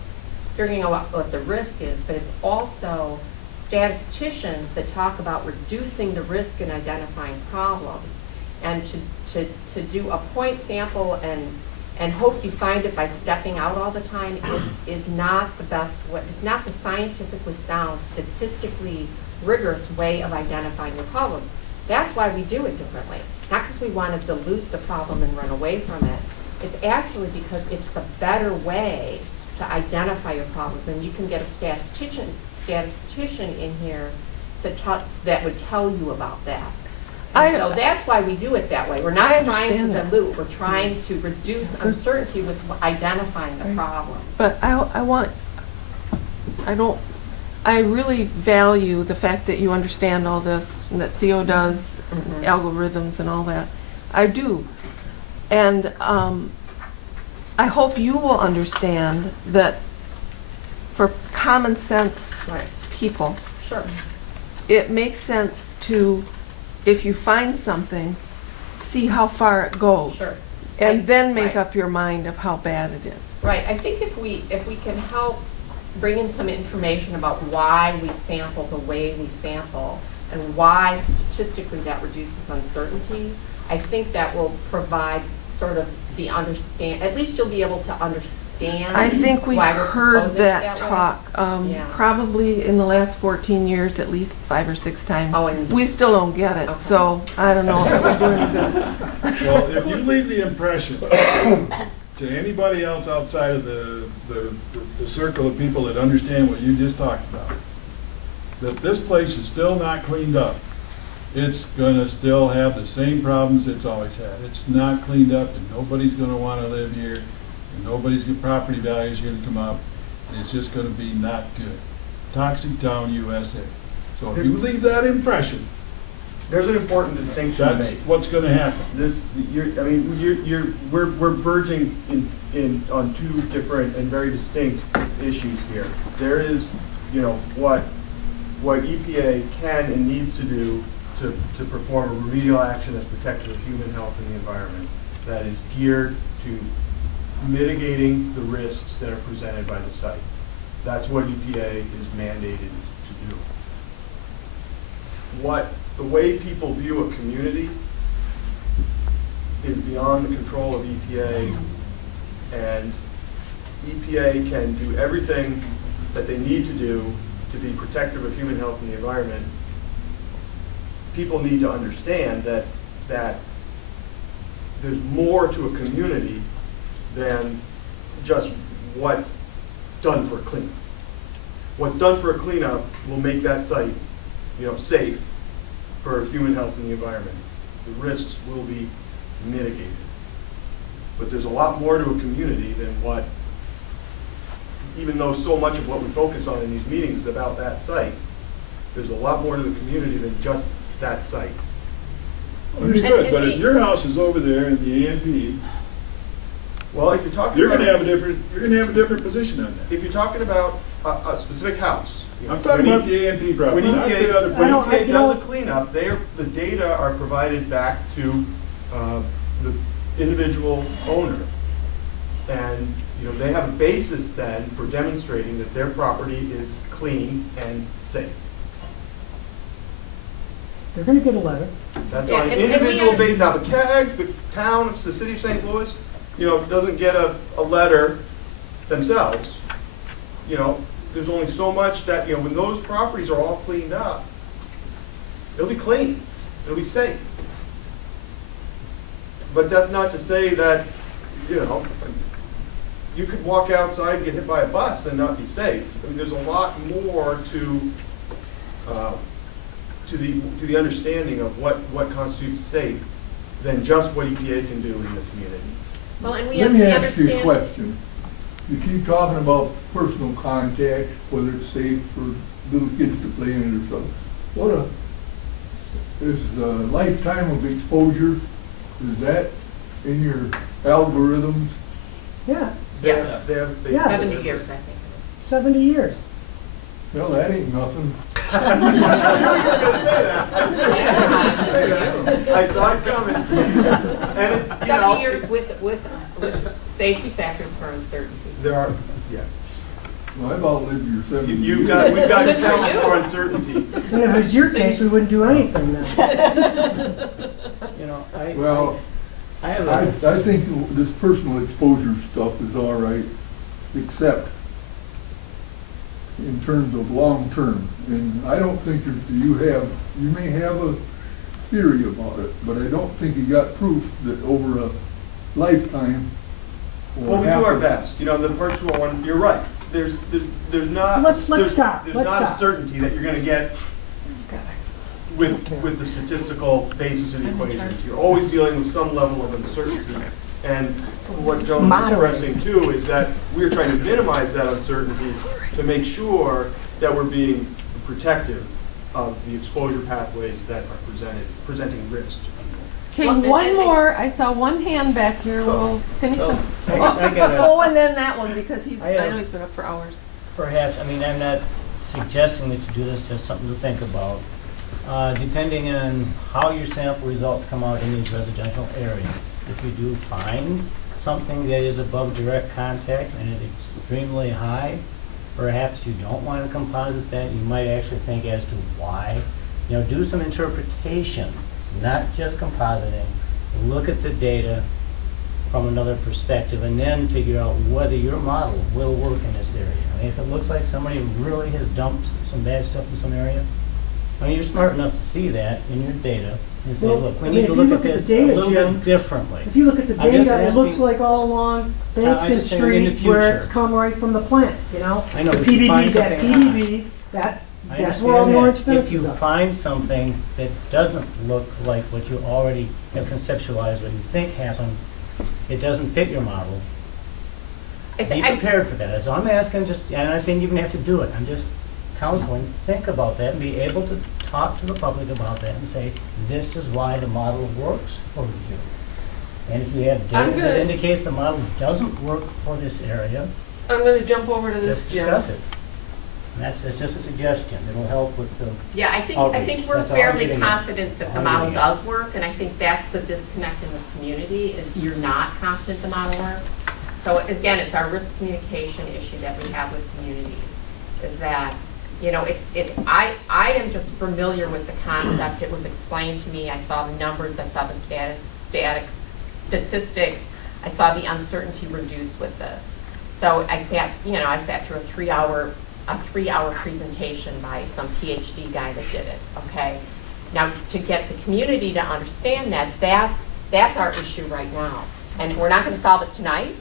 figuring out what the risk is, but it's also statisticians that talk about reducing the risk in identifying problems. And to do a point sample and hope you find it by stepping out all the time is not the best way. It's not the scientifically sound, statistically rigorous way of identifying your problems. That's why we do it differently. Not because we want to dilute the problem and run away from it. It's actually because it's the better way to identify your problems. And you can get a statistician in here that would tell you about that. And so that's why we do it that way. We're not trying to dilute. We're trying to reduce uncertainty with identifying the problem. But I really value the fact that you understand all this and that Theo does algorithms and all that. I do. And I hope you will understand that for common sense people, Sure. it makes sense to, if you find something, see how far it goes. Sure. And then make up your mind of how bad it is. Right. I think if we can help bring in some information about why we sample the way we sample and why statistically that reduces uncertainty, I think that will provide sort of the at least you'll be able to understand. I think we've why we're heard proposing that it way. talk probably in the last 14 years at least 5 or 6 times. Oh, and we still don't get it, so I don't know if it would do any good. Well, if you leave the impression to anybody else outside of the circle of people that understand what you just talked about, that this place is still not cleaned up, it's gonna still have the same problems it's always had. It's not cleaned up and nobody's gonna wanna live here and nobody's property values are gonna come up and it's just gonna be not good. Toxic Town, USA. So if you leave that impression, There's an important distinction to make. that's what's gonna happen. We're verging on two different and very distinct issues here. There is, what EPA can and needs to do to perform a remedial action that's protective of human health and the environment, that is geared to mitigating the risks that are presented by the site. That's what EPA is mandated to do. The way people view a community is beyond the control of EPA, and EPA can do everything that they need to do to be protective of human health and the environment. People need to understand that there's more to a community than just what's done for a cleanup. What's done for a cleanup will make that site, safe for human health and the environment. The risks will be mitigated. But there's a lot more to a community than even though so much of what we focus on in these meetings is about that site, there's a lot more to the community than just that site. Understood, but if your house is over there in the AMP, well, if you're talking you're about, gonna have a different position on that. if you're talking about a specific house, I'm talking about the AMP property, when not the other EPA places. does a cleanup, the data are provided back to the individual owner, and they have a basis then for demonstrating that their property is clean and safe. They're gonna get a letter. That's Yeah, on an and we individual under- basis. Now, the CAG, the town, the city of St. Louis, doesn't get a letter themselves. There's only so much that, when those properties are all cleaned up, it'll be clean, it'll be safe. But that's not to say that, you know, you could walk outside and get hit by a bus and not be safe. I mean, there's a lot more to the understanding of what constitutes safe than just what EPA can do in the community. Well, and Let me ask you a understand. question. You keep talking about personal contact, whether it's safe for little kids to play in it or something. Is a lifetime of exposure, is that in your algorithms? Yeah, Yeah. Yeah. 70 years, I think. 70 years. Well, that ain't nothing. I knew you were gonna say that. I saw it coming. And it, you 70 know, years with safety factors for uncertainty. there are, yeah. Well, I've outlived your 70 We've years. got Good for count you. for uncertainty. And if it was your case, we wouldn't do anything then. You know, Well, I have I a, think this personal exposure stuff is all right, except in terms of long-term. And I don't think you may have a theory about it, but I don't think you got proof that over a lifetime. or Well, we do half our of- best. You know, the part 201, you're right. There's not. Let's there's- stop. There's Let's not a stop. certainty that you're gonna get with the statistical basis of the equations. You're always dealing with some level of uncertainty. And what Joan's expressing too is that we're trying to minimize that uncertainty to make sure that we're being protective of the exposure pathways that are presenting risk to people. Okay, Well, one and- more. I saw one hand back here. We'll finish up. I gotta- Oh, and then that one, because I I know he's been up for hours. perhaps, I mean, I'm not suggesting that you do this, just something to think about. Depending on how your sample results come out in these residential areas, if you do find something that is above direct contact and it's extremely high, perhaps you don't want to composite that. You might actually think as to why. You know, do some interpretation, not just compositing. Look at the data from another perspective and then figure out whether your model will work in this area. I mean, if it looks like somebody really has dumped some bad stuff in some area, I mean, you're smart enough to see that in your data and say, Well, look, we I mean, need if to you look look at at the this data, a little Jim, bit differently. If you look at the I'm just data, it looks asking- like all along I'm Bankston just saying in the Street where it's future. come right from the plant, you know? I know, The if you find PDB, that something odd. PDB, that's I where all understand the orange that. If fences you are. find something that doesn't look like what you already have conceptualized, what you think happened, it doesn't fit your model, be prepared for that. So I'm asking just, and I'm not saying you even have to do it, I'm just counseling, think about that and be able to talk to the public about that and say, this is why the model works for you. And if you have I'm data that good. indicates the model doesn't work for this area, I'm going to jump over to this, just Jim. discuss it. And it's just a suggestion, it'll help with the Yeah, I think outreach. we're That's all I'm fairly getting at. confident that the All I'm model getting at. does work, and I think that's the disconnect in this community, is you're not confident the model works. So again, it's our risk communication issue that we have with communities, is that, you know, I am just familiar with the concept, it was explained to me, I saw the numbers, I saw the statistics, I saw the uncertainty reduced with this. So I sat through a three-hour presentation by some PhD guy that did it, okay? Now, to get the community to understand that, that's our issue right now. And we're not gonna solve it tonight.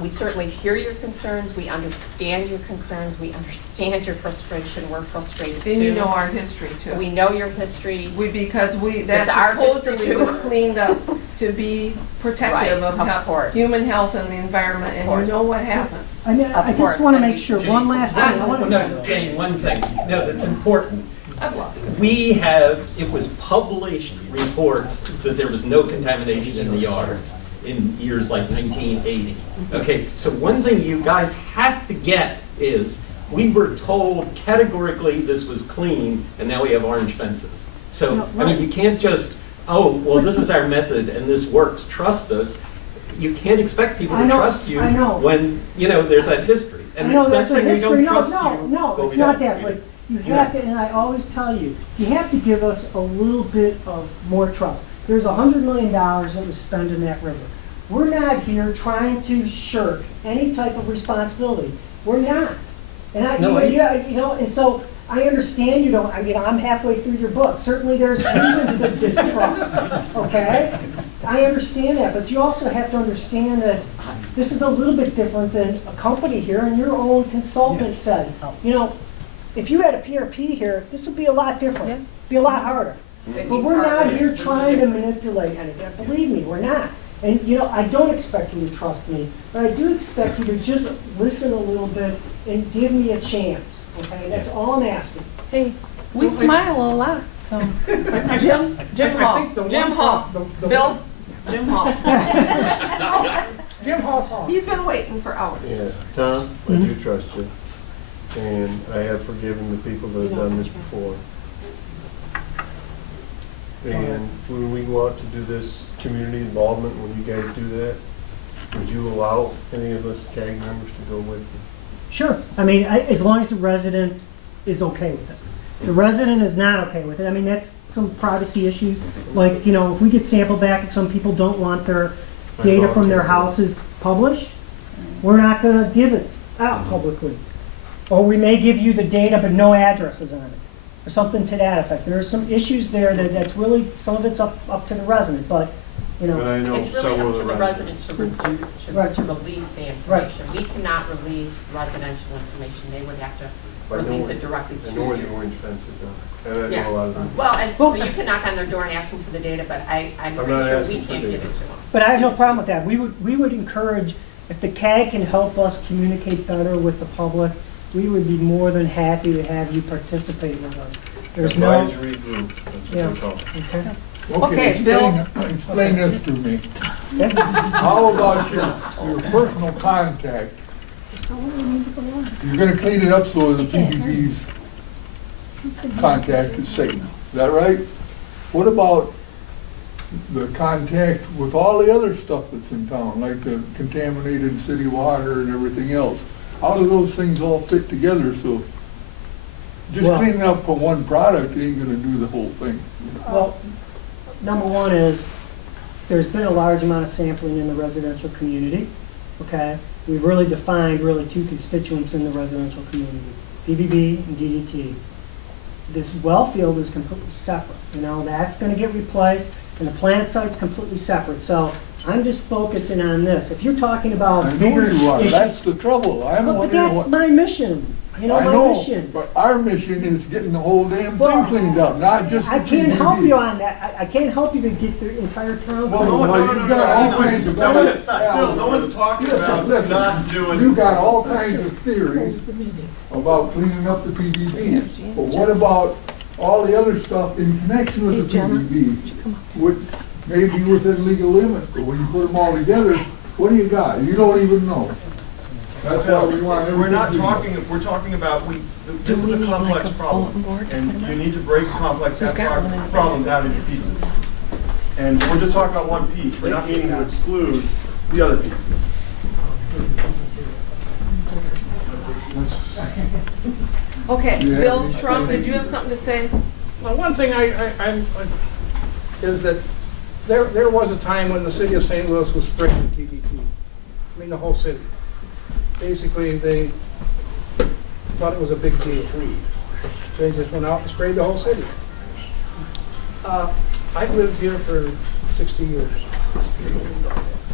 We certainly hear your concerns, we understand your concerns, we understand your frustration, we're frustrated too. And you know our history too. We know your history. That's our history supposedly too. was cleaned up to be protective Right, of course. human health and the environment, and you know what happened. I mean, I course, just want to and make we- sure, one last thing. I wanna say- No, Jane, one thing, no, that's important. I've lost it. We have, it was published reports that there was no contamination in the yards in years like 1980. Okay, so one thing you guys have to get is, we were told categorically this was clean, and now we have orange fences. So, I mean, you can't just, oh, well, this is our method and this works, trust us. You can't expect people I to know, trust you I know. when, you know, there's that history. I And know it's not that's a saying we history, don't no, trust you. no, but it's we not don't. that, but you have to, and I always tell you, you have to give us a little bit of more trust. There's $100 million that was spent in that river. We're not here trying to shirk any type of responsibility. We're not. And No, you know, and so I understand you don't, I mean, I'm halfway through your book. Certainly there's reasons to distrust, okay? I understand that, but you also have to understand that this is a little bit different than a company here, and your own consultant said, you know, if you had a PRP here, this would be a lot different, be a lot harder. But we're not here trying to manipulate anything. Believe me, we're not. And you know, I don't expect you to trust me, but I do expect you to just listen a little bit and give me a chance. Okay, that's all I'm asking. Hey, we smile a lot, so. Jim Hall, Jim Hall, Bill, Jim Hall. Jim Hall's on. He's been waiting for hours. Yeah, Tom, I do trust you, and I have forgiven the people that have done this before. And when we go out to do this community involvement, when you guys do that, would you allow any of us CAG members to go with you? Sure. I mean, as long as the resident is okay with it. If the resident is not okay with it, I mean, that's some privacy issues. Like, you know, if we get sample back and some people don't want their data from their houses published, we're not going to give it out publicly. Or we may give you the data but no addresses on it, or something to that effect. There are some issues there that's really, some of it's up to the resident, but, you know. But I know It's really several up of to the the residents. resident to release the information. We cannot release residential information. They would have to release it directly to I know where the you. orange fence is on. And I Yeah. know a lot of them. Well, and so you can knock on their door and ask them for the data, but I'm pretty not sure we asking for can't give data. it to them. But I have no problem with that. We would encourage, if the CAG can help us communicate better with the public, we would be more than happy to have you participate with us. There's no. Advisory group, that's what Yeah. they're called. Okay. Okay, Bill. Explain this to me. How about your personal contact? You're gonna clean it up so the PBB's contact is safe. Is that right? What about the contact with all the other stuff that's in town, like the contaminated city water and everything else? How do those things all fit together? So just Well- cleaning up one product ain't gonna do the whole thing. Well, number one is, there's been a large amount of sampling in the residential community, okay? We've really defined two constituents in the residential community, PBB and DDT. This well field is completely separate, you know, that's gonna get replaced, and the plant site's completely separate. So I'm just focusing on this. If you're talking about I know bigger you are, issues. that's the trouble. I'm But wondering that's what. my mission, you know, I my know, mission. but our mission is getting the whole damn thing Well, cleaned up, not just the I can't help PBB. you on that. I can't help you to get the entire town. Well, no, You've got all kinds of no one's, better- Phil, no one's talking about Listen, not doing. You got all kinds of theories about cleaning up the PBB, but what about all the other stuff in connection with the PBB? Maybe within legal limits, but when you put them all together, what do you got? You don't even know. That's why we want. We're not everything talking, we're talking about, this is a complex problem. And you need to break complex problem down into pieces. And we're just talking about one piece. We're not meaning to exclude the other pieces. Okay, Yeah. Bill Trump, did you have something to say? Well, one thing is that there was a time when the city of St. Louis was spraying with DDT. I mean, the whole city. Basically, they thought it was a big deal. They just went out and sprayed the whole city. I've lived here for 60 years.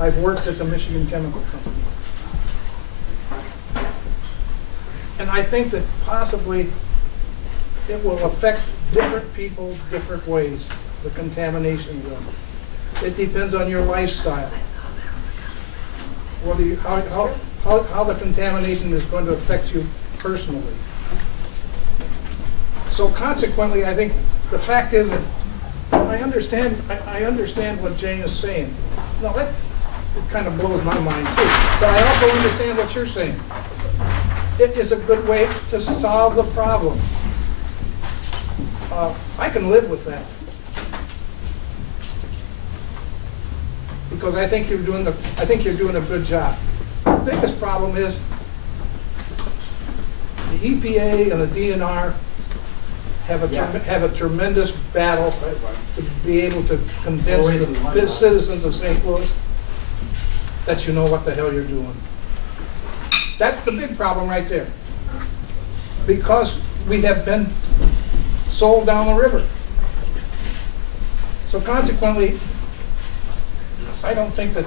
I've worked at the Michigan Chemical Company. And I think that possibly it will affect different people different ways, the contamination will. It depends on your lifestyle. What do you, how the contamination is going to affect you personally. So consequently, I think the fact is that I understand what Jane is saying. Now that kind of blows my mind too, but I also understand what you're saying. It is a good way to solve the problem. I can live with that. Because I think you're doing a good job. The biggest problem is the EPA and the DNR have a tremendous battle to be able to convince the citizens of St. Louis that you know what the hell you're doing. That's the big problem right there. Because we have been sold down the river. So consequently, I don't think that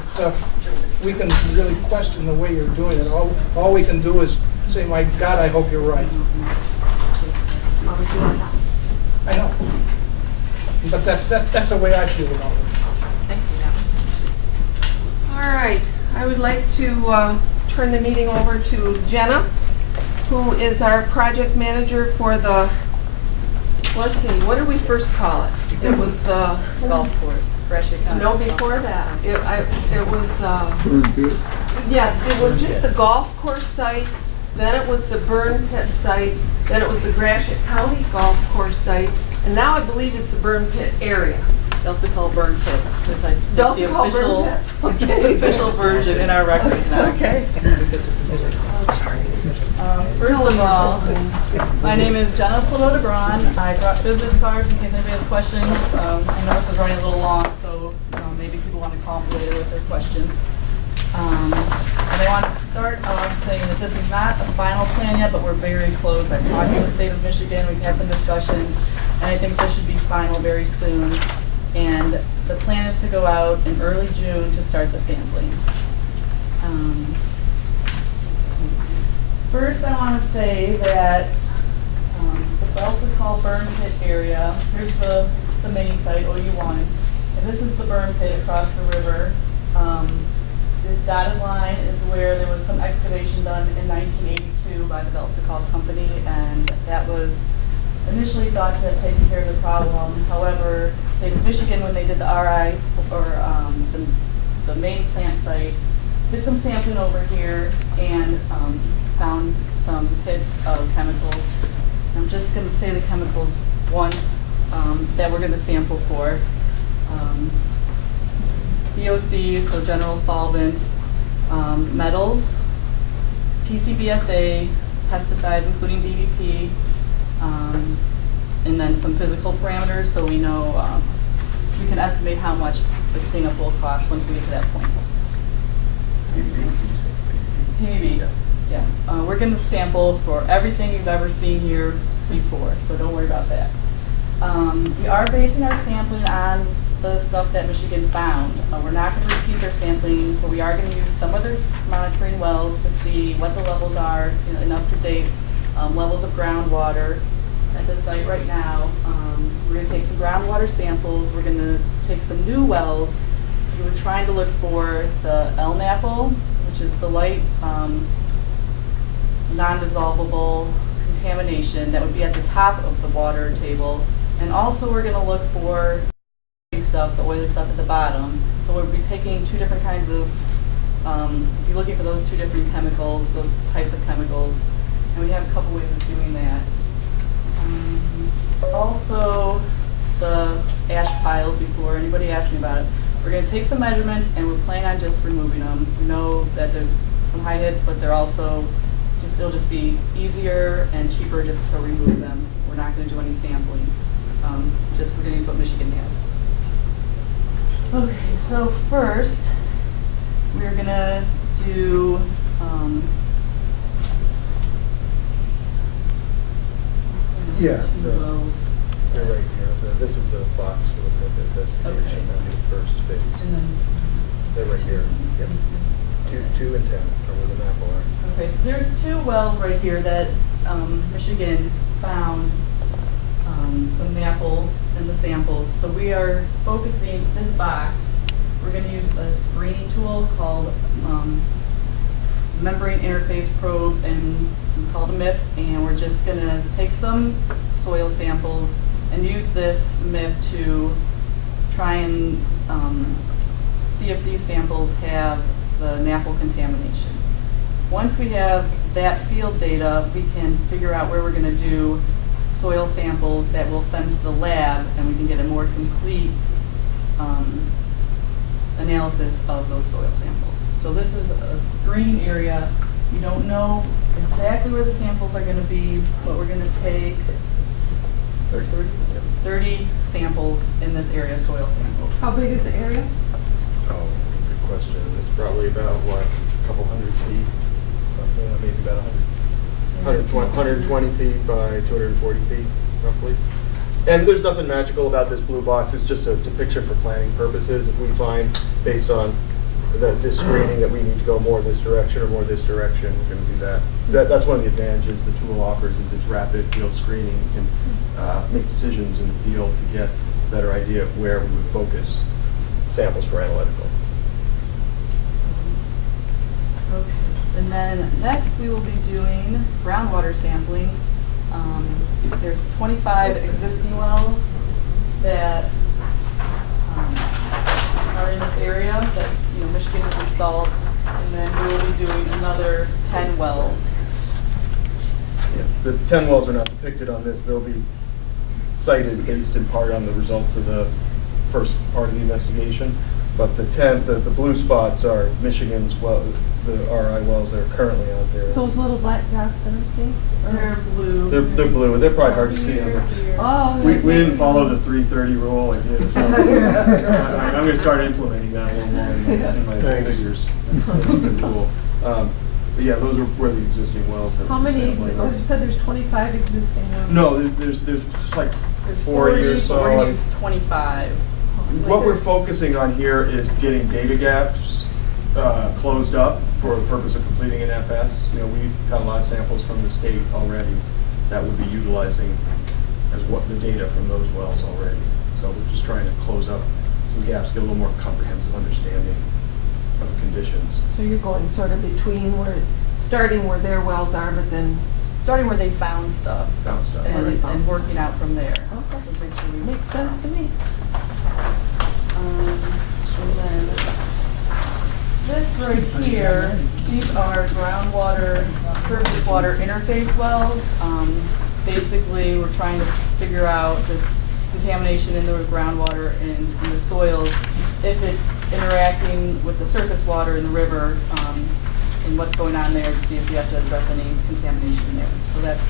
we can really question the way you're doing it. All we can do is say, my God, I hope you're right. I know. But that's the way I feel about it. Thank you. All right, I would like to turn the meeting over to Jenna, who is our project manager for the, let's see, what did we first call it? It was the golf course, Gratiot County. No, before that, it was, Burn pit. yeah, it was just the golf course site, then it was the burn pit site, then it was the Gratiot County golf course site, and now I believe it's the burn pit area. They also call it burn pit. It's like They also the call it official, burn pit. Okay. the official version in our records now. Okay. First of all, my name is Jenna Sloboda Braun. I brought business cards in case anybody has questions. I know this is running a little long, so maybe people want to call me later with their questions. And I want to start off saying that this is not a final plan yet, but we're very close. I've talked to the state of Michigan, we've had some discussions, and I think this should be final very soon. And the plan is to go out in early June to start the sampling. First, I want to say that the Belsicol burn pit area, here's the mini site, OU1, and this is the burn pit across the river. This dotted line is where there was some excavation done in 1982 by the Belsicol company, and that was initially thought to have taken care of the problem. However, the state of Michigan, when they did the RI, or the main plant site, did some sampling over here and found some pits of chemicals. I'm just going to say the chemicals once that we're going to sample for. VOCs, so general solvents, metals, PCBSA, pesticides including DDT, and then some physical parameters so we know, we can estimate how much the cleanup will cost once we get to that point. PBB, yeah. We're going to sample for everything you've ever seen here before, so don't worry about that. We are basing our sampling on the stuff that Michigan found. We're not going to repeat their sampling, but we are going to use some other monitoring wells to see what the levels are in up-to-date levels of groundwater at the site right now. We're going to take some groundwater samples. We're going to take some new wells. We were trying to look for the LNAPL, which is the light non-dissolvable contamination that would be at the top of the water table. And also we're going to look for stuff, the oily stuff at the bottom. So we'll be taking two different kinds of, be looking for those two different chemicals, those types of chemicals. And we have a couple ways of doing that. Also, the ash piles before anybody asked me about it. We're going to take some measurements and we're planning on just removing them. We know that there's some high hits, but they're also it'll just be easier and cheaper just to remove them. We're not going to do any sampling. We're going to use what Michigan has. Okay, so first we're going to do Yeah, they're right here. This is the box for the pit investigation. Okay. That'll be the first phase. And then, They're right here. Yep. 2 and 10 are where the map are. okay, so there's two wells right here that Michigan found some NAPL in the samples. So we are focusing this box. We're going to use a screening tool called membrane interface probe, and called a MIP, and we're just going to take some soil samples and use this MIP to try and see if these samples have the NAPL contamination. Once we have that field data, we can figure out where we're going to do soil samples that we'll send to the lab, and we can get a more complete analysis of those soil samples. So this is a screening area. We don't know exactly where the samples are going to be, but we're going to take 30 samples in this area, soil samples. How big is the area? Oh, good question. It's probably about, what, a couple hundred feet? Maybe about 100. 120 feet by 240 feet, roughly. And there's nothing magical about this blue box. It's just a depiction for planning purposes. If we find, based on this screening, that we need to go more this direction or more this direction, we're going to do that. That's one of the advantages the tool offers, is its rapid field screening. You can make decisions in the field to get a better idea of where we would focus samples for analytical. Okay, and then next we will be doing groundwater sampling. There's 25 existing wells that are in this area that Michigan has installed, and then we will be doing another 10 wells. Yeah, the 10 wells are not depicted on this. They'll be cited based in part on the results of the first part of the investigation. But the blue spots are Michigan's well, the RI wells that are currently out there. Those little black dots that I'm seeing? They're blue. They're blue. They're probably hard to see on the. Oh. We didn't follow the 330 rule. I did. So I'm going to start implementing that a little more in my figures. That's been cool. But yeah, those are where the existing wells that How we're many, sampling. you said there's 25 existing ones? No, there's just like There's 40 or so. but we're gonna use 25. What we're focusing on here is getting data gaps closed up for the purpose of completing an FS. We've got a lot of samples from the state already that would be utilizing as what the data from those wells already. So we're just trying to close up some gaps, get a little more comprehensive understanding of the conditions. So you're going sort of between starting where their wells are, but then. Starting where they found stuff. Found stuff. And working out from there. Okay. So make sure we- Makes sense to me. And then this right here, these are groundwater, surface water interface wells. Basically, we're trying to figure out this contamination in the groundwater and in the soils, if it's interacting with the surface water in the river, and what's going on there, to see if you have to address any contamination there. So that's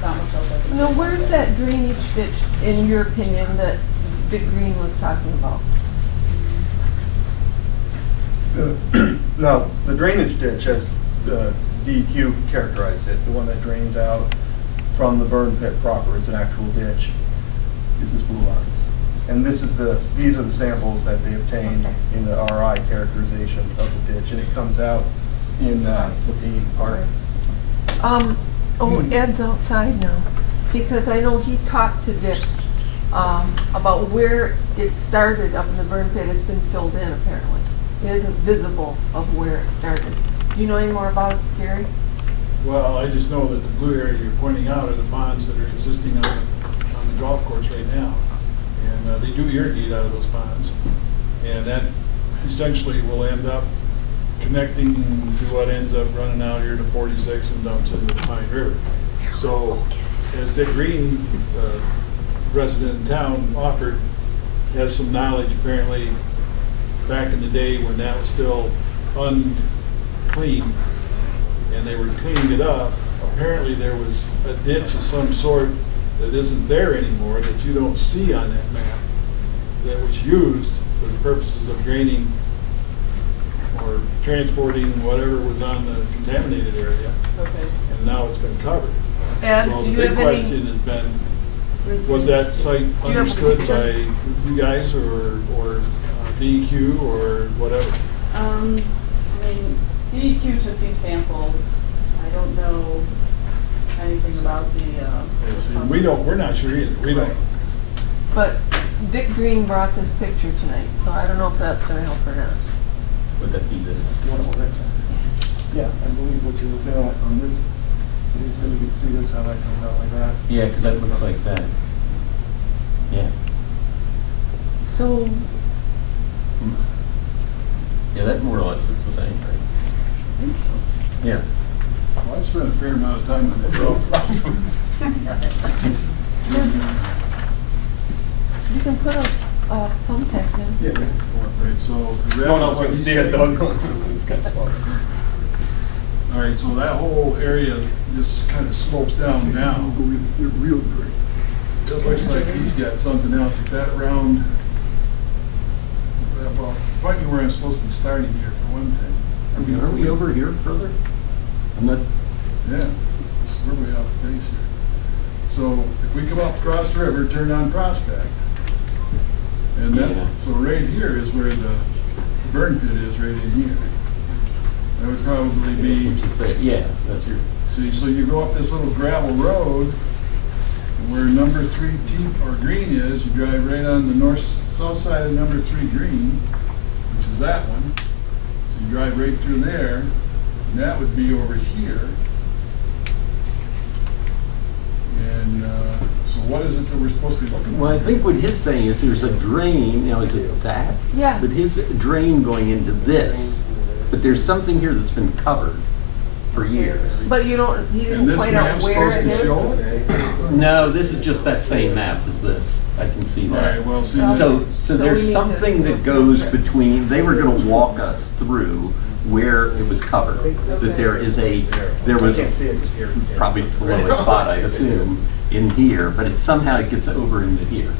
not much else I can. Now, where's that drainage ditch, in your opinion, that Big Green was talking about? No, the drainage ditch, as DEQ characterized it, the one that drains out from the burn pit proper, it's an actual ditch, is this blue line. And these are the samples that they obtained in the RI characterization of the ditch, and it comes out in the B part. Ed's outside now, because I know he talked to Dick about where it started up in the burn pit. It's been filled in, apparently. It isn't visible of where it started. Do you know any more about it, Gary? Well, I just know that the blue area you're pointing out are the ponds that are existing on the golf course right now. And they do irrigate out of those ponds. And that essentially will end up connecting to what ends up running out here to 46 and dumps into the Pine River. So, as Dick Green, resident in town, offered, has some knowledge apparently back in the day when that was still unclean and they were cleaning it up. Apparently there was a ditch of some sort that isn't there anymore, that you don't see on that map, that was used for the purposes of draining or transporting whatever was on the contaminated area. Okay. And now it's been covered. And So do the you big have any? question has been, was that site you have a understood picture? by you guys or DEQ or whatever? I mean, DEQ took these samples. I don't know anything about the, Yeah, see, we're not sure either. We don't. But Dick Green brought this picture tonight, so I don't know if that's gonna help or not. Would that be this? Yeah, I believe what you're looking at on this is going to be, see this, how that comes out like that? Yeah, because that looks like that. Yeah. So, Yeah, that more or less looks the same, right? Yeah. Well, I spent a fair amount of time on that golf course. you can put a thumbtack in. Yeah. Right, so. No one else can see it though. It's kind of small. All right, so that whole area just kind of slopes down now. They're real great. It looks like he's got something else. If that round, well, point me where I'm supposed to be starting here for one thing. Are we over here further? I'm not, Yeah, we're way off base here. So if we come up across the river, turn on Prospect, and Yeah. then, so right here is where the burn pit is, right in here. That would probably be, which is there, yeah, that's your, see, so you go up this little gravel road, where number 3 T or green is, you drive right on the south side of number 3 green, which is that one. So you drive right through there, and that would be over here. And, so what is it that we're supposed to be looking for? well, I think what he's saying is there's a drain, is it that? Yeah. But his drain going into this, but there's something here that's been covered for years. But he And didn't this point out map's where supposed it to show is. it? No, this is just that same map as this. I can see that. Right, well, see. So So there's we need something to- that goes between, they were gonna walk us through where it was covered. That there was probably the lowest spot, I assume, in here, but somehow it gets over into here.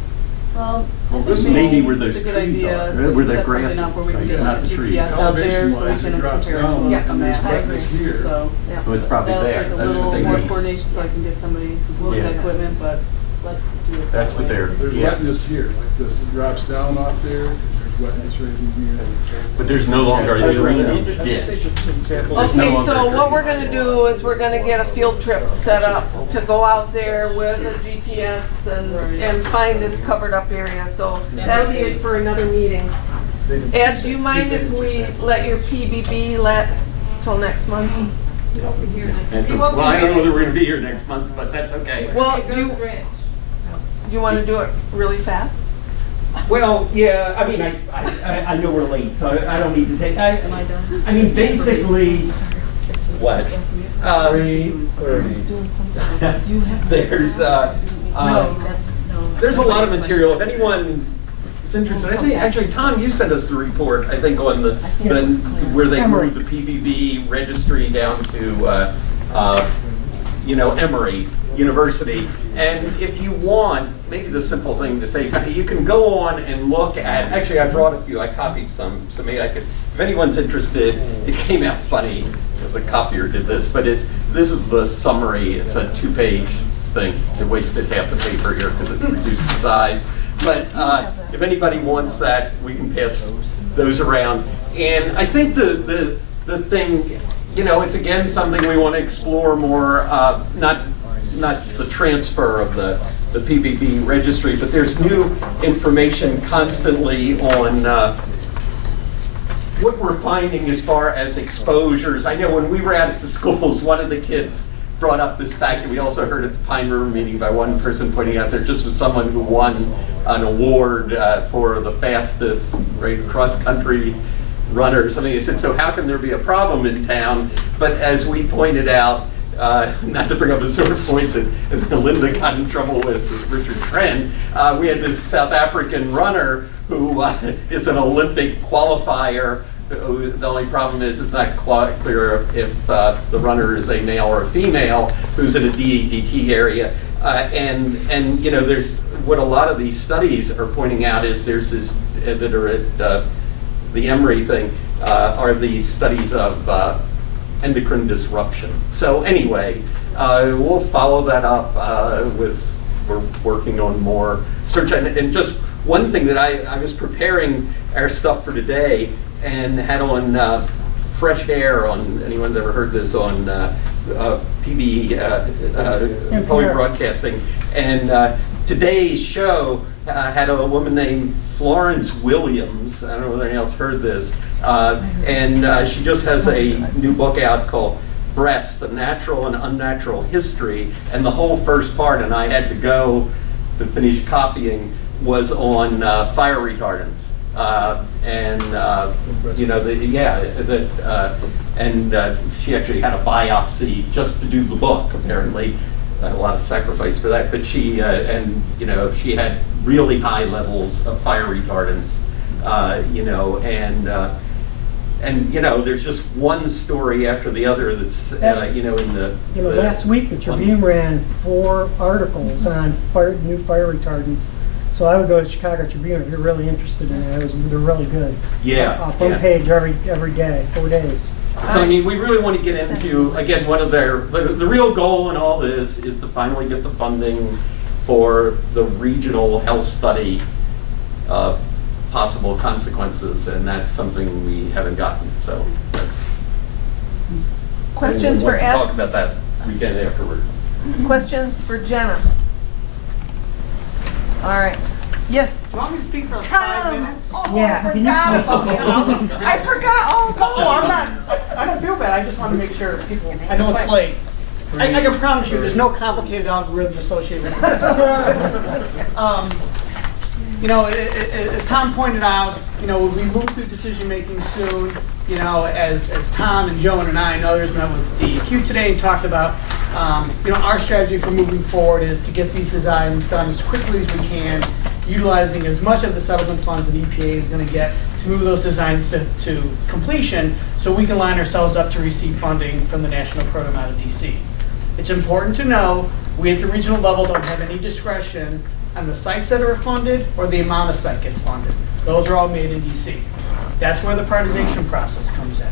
Well, Well, this is Maybe where those it's a good trees idea are, where to the set grass something up where we is, can right, get not a the trees. GPS out there so we Elevation-wise, can it drops compare it down, to a and there's map. wetness here. So Yeah. So it's probably that'll there. take a That's little what they more need. coordination so I can get somebody who's looking at Yeah. equipment, but let's do it. That's that what way. they're, There's yeah. wetness here, like this, it drops down off there, and there's wetness right in here. But there's no longer a drainage ditch. There's no Okay, longer so a what we're drainage gonna do is we're gonna get a field trip set up to go out there with a GPS and find this covered up area, so that'll be it for another meeting. Ed, do you mind if we let your PBB till next month? And so, well, I don't know whether we're gonna be here next month, but that's okay. Well, do you wanna do it really fast? Well, yeah, I mean, I know we're late, so I don't need to take, I mean, basically, what? There's a lot of material. If anyone is interested, I think, actually, Tom, you sent us the report, I think, on where they moved the PBB registry down to, Emory University. And if you want, maybe the simple thing to say, you can go on and look at, actually, I brought a few, I copied some, so maybe I could, if anyone's interested, it came out funny, the copier did this, but this is the summary, it's a 2-page thing. It wasted half the paper here because it reduced the size. But if anybody wants that, we can pass those around. And I think the thing, it's again something we want to explore more, not the transfer of the PBB registry, but there's new information constantly on what we're finding as far as exposures. I know when we were out at the schools, one of the kids brought up this fact, and we also heard at the Pine River meeting by one person pointing out there just was someone who won an award for the fastest cross-country runner or something. He said, so how can there be a problem in town? But as we pointed out, not to bring up a sore point that Linda got in trouble with Richard Trent, we had this South African runner who is an Olympic qualifier. The only problem is it's not quite clear if the runner is a male or a female who's in a DEDT area. And there's what a lot of these studies are pointing out is there's this that are at the Emory thing are these studies of endocrine disruption. So anyway, we'll follow that up we're working on more search. And just one thing that I was preparing our stuff for today and had on Fresh Air on, anyone's ever heard this, on PB, Public Broadcasting. And today's show had a woman named Florence Williams. I don't know whether anyone else heard this. And she just has a new book out called Breasts, A Natural and Unnatural History. And the whole first part, and I had to go to finish copying, was on fire retardants. She actually had a biopsy just to do the book, apparently. A lot of sacrifice for that, but she had really high levels of fire retardants, there's just one story after the other that's last week the Tribune ran 4 articles on new fire retardants. So I would go to Chicago Tribune if you're really interested in it. They're really good. Yeah. Front page every day, 4 days. So I mean, we really want to get into, again, one of the real goal in all this is to finally get the funding for the regional health study of possible consequences, and that's something we haven't gotten, so that's. Questions for Let's Ed? talk about that weekend afterward. Questions for Jenna? All right. Yes. Do you want me to speak for 5 minutes? Oh, Yeah. I forgot about him. I forgot all about Oh, I'm not, I don't feel bad, I just want to make sure people, I know it's late. I can promise you, there's no complicated algorithm associated with it. You know, as Tom pointed out, you know, we move through decision-making soon. You know, as Tom and Joan and I and others met with DEQ today and talked about, you know, our strategy for moving forward is to get these designs done as quickly as we can, utilizing as much of the settlement funds that EPA is going to get to move those designs to completion so we can line ourselves up to receive funding from the National Program out of DC. It's important to know we at the regional level don't have any discretion on the sites that are funded or the amount of site gets funded. Those are all made in DC. That's where the prioritization process comes in.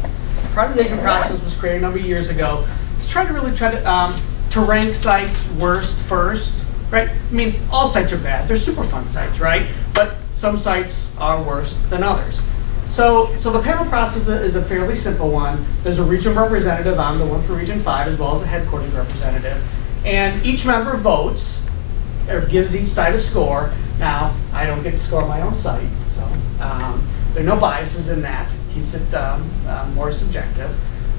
The prioritization process was created a number of years ago to try to rank sites worst first, right? I mean, all sites are bad. They're Superfund sites, right? But some sites are worse than others. So the panel process is a fairly simple one. There's a regional representative, I'm the one for Region 5, as well as a headquarters representative. And each member votes, or gives each site a score. Now, I don't get to score my own site, so there are no biases in that. Keeps it more subjective.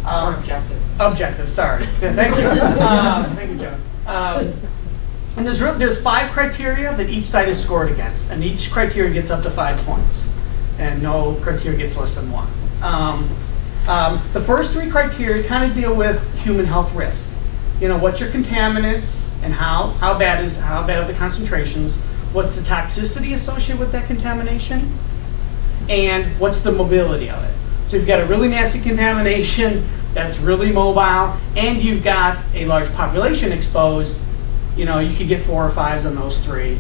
More objective. Objective, sorry. Thank you. Thank you, Joan. And there's 5 criteria that each site is scored against, and each criteria gets up to 5 points, and no criteria gets less than 1. The first 3 criteria kind of deal with human health risk. You know, what's your contaminants, and how bad are the concentrations? What's the toxicity associated with that contamination? And what's the mobility of it? So you've got a really nasty contamination that's really mobile, and you've got a large population exposed. You know, you could get 4 or 5s on those 3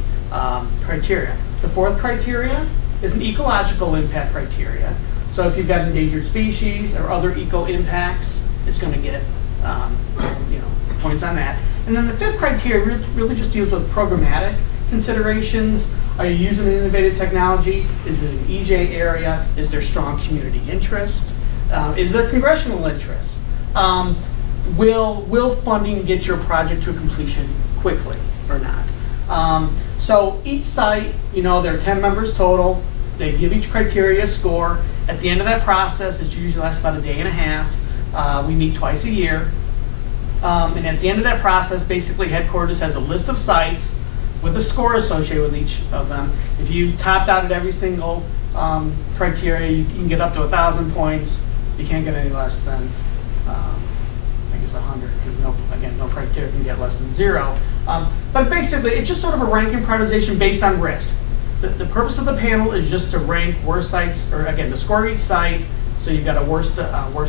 criteria. The 4th criteria is an ecological impact criteria. So if you've got endangered species or other eco impacts, it's going to get you know, points on that. And then the 5th criteria really just deals with programmatic considerations. Are you using an innovative technology? Is it an EJ area? Is there strong community interest? Is there congressional interest? Will funding get your project to completion quickly or not? So each site, you know, there are 10 members total. They give each criteria a score. At the end of that process, it usually lasts about a day and a half. We meet twice a year. And at the end of that process, basically headquarters has a list of sites with a score associated with each of them. If you topped out at every single criteria, you can get up to 1,000 points. You can't get any less than, I guess 100, because no criteria can get less than 0. But basically, it's just sort of a ranking prioritization based on risk. The purpose of the panel is just to rank worst sites, or again, to score each site, so you've got a worst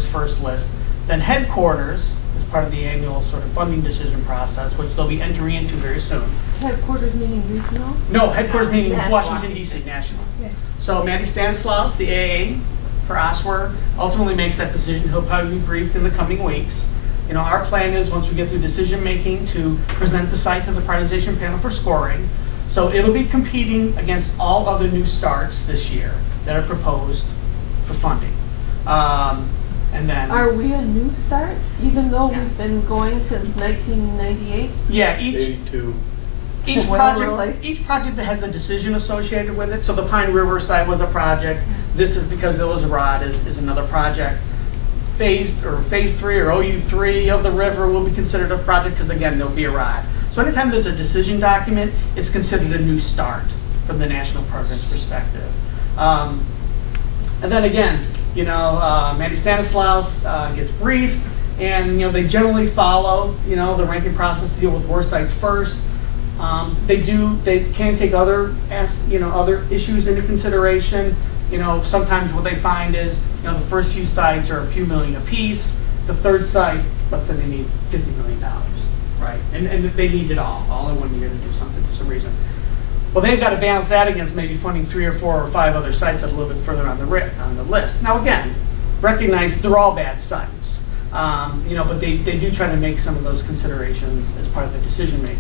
first list. Then headquarters, as part of the annual sort of funding decision process, which they'll be entering into very soon. Headquarters meaning regional? No, headquarters meaning National. Washington, D.C., national. Yeah. So Mandy Stanislaus, the AA for OSWR, ultimately makes that decision. He'll probably be briefed in the coming weeks. You know, our plan is, once we get through decision making, to present the site to the prioritization panel for scoring. So it'll be competing against all other new starts this year that are proposed for funding. And then, Are we a new start, even though we've been going since 1998? yeah, 82. each Well, project, really? each project that has a decision associated with it. So the Pine River site was a project. This is because it was a ROD is another project. Phase 3 or OU3 of the river will be considered a project because again, there'll be a ROD. So anytime there's a decision document, it's considered a new start from the national program's perspective. And then again, you know, Mandy Stanislaus gets briefed, and you know they generally follow, you know, the ranking process to deal with worst sites first. They can take other issues into consideration. You know, sometimes what they find is, you know, the first few sites are a few million apiece. The third site, let's say they need $50 million, right? And they need it all in 1 year to do something for some reason. Well, they've got to balance that against maybe funding 3 or 4 or 5 other sites that are a little bit further on the list. Now again, recognize they're all bad sites. But they do try to make some of those considerations as part of their decision making.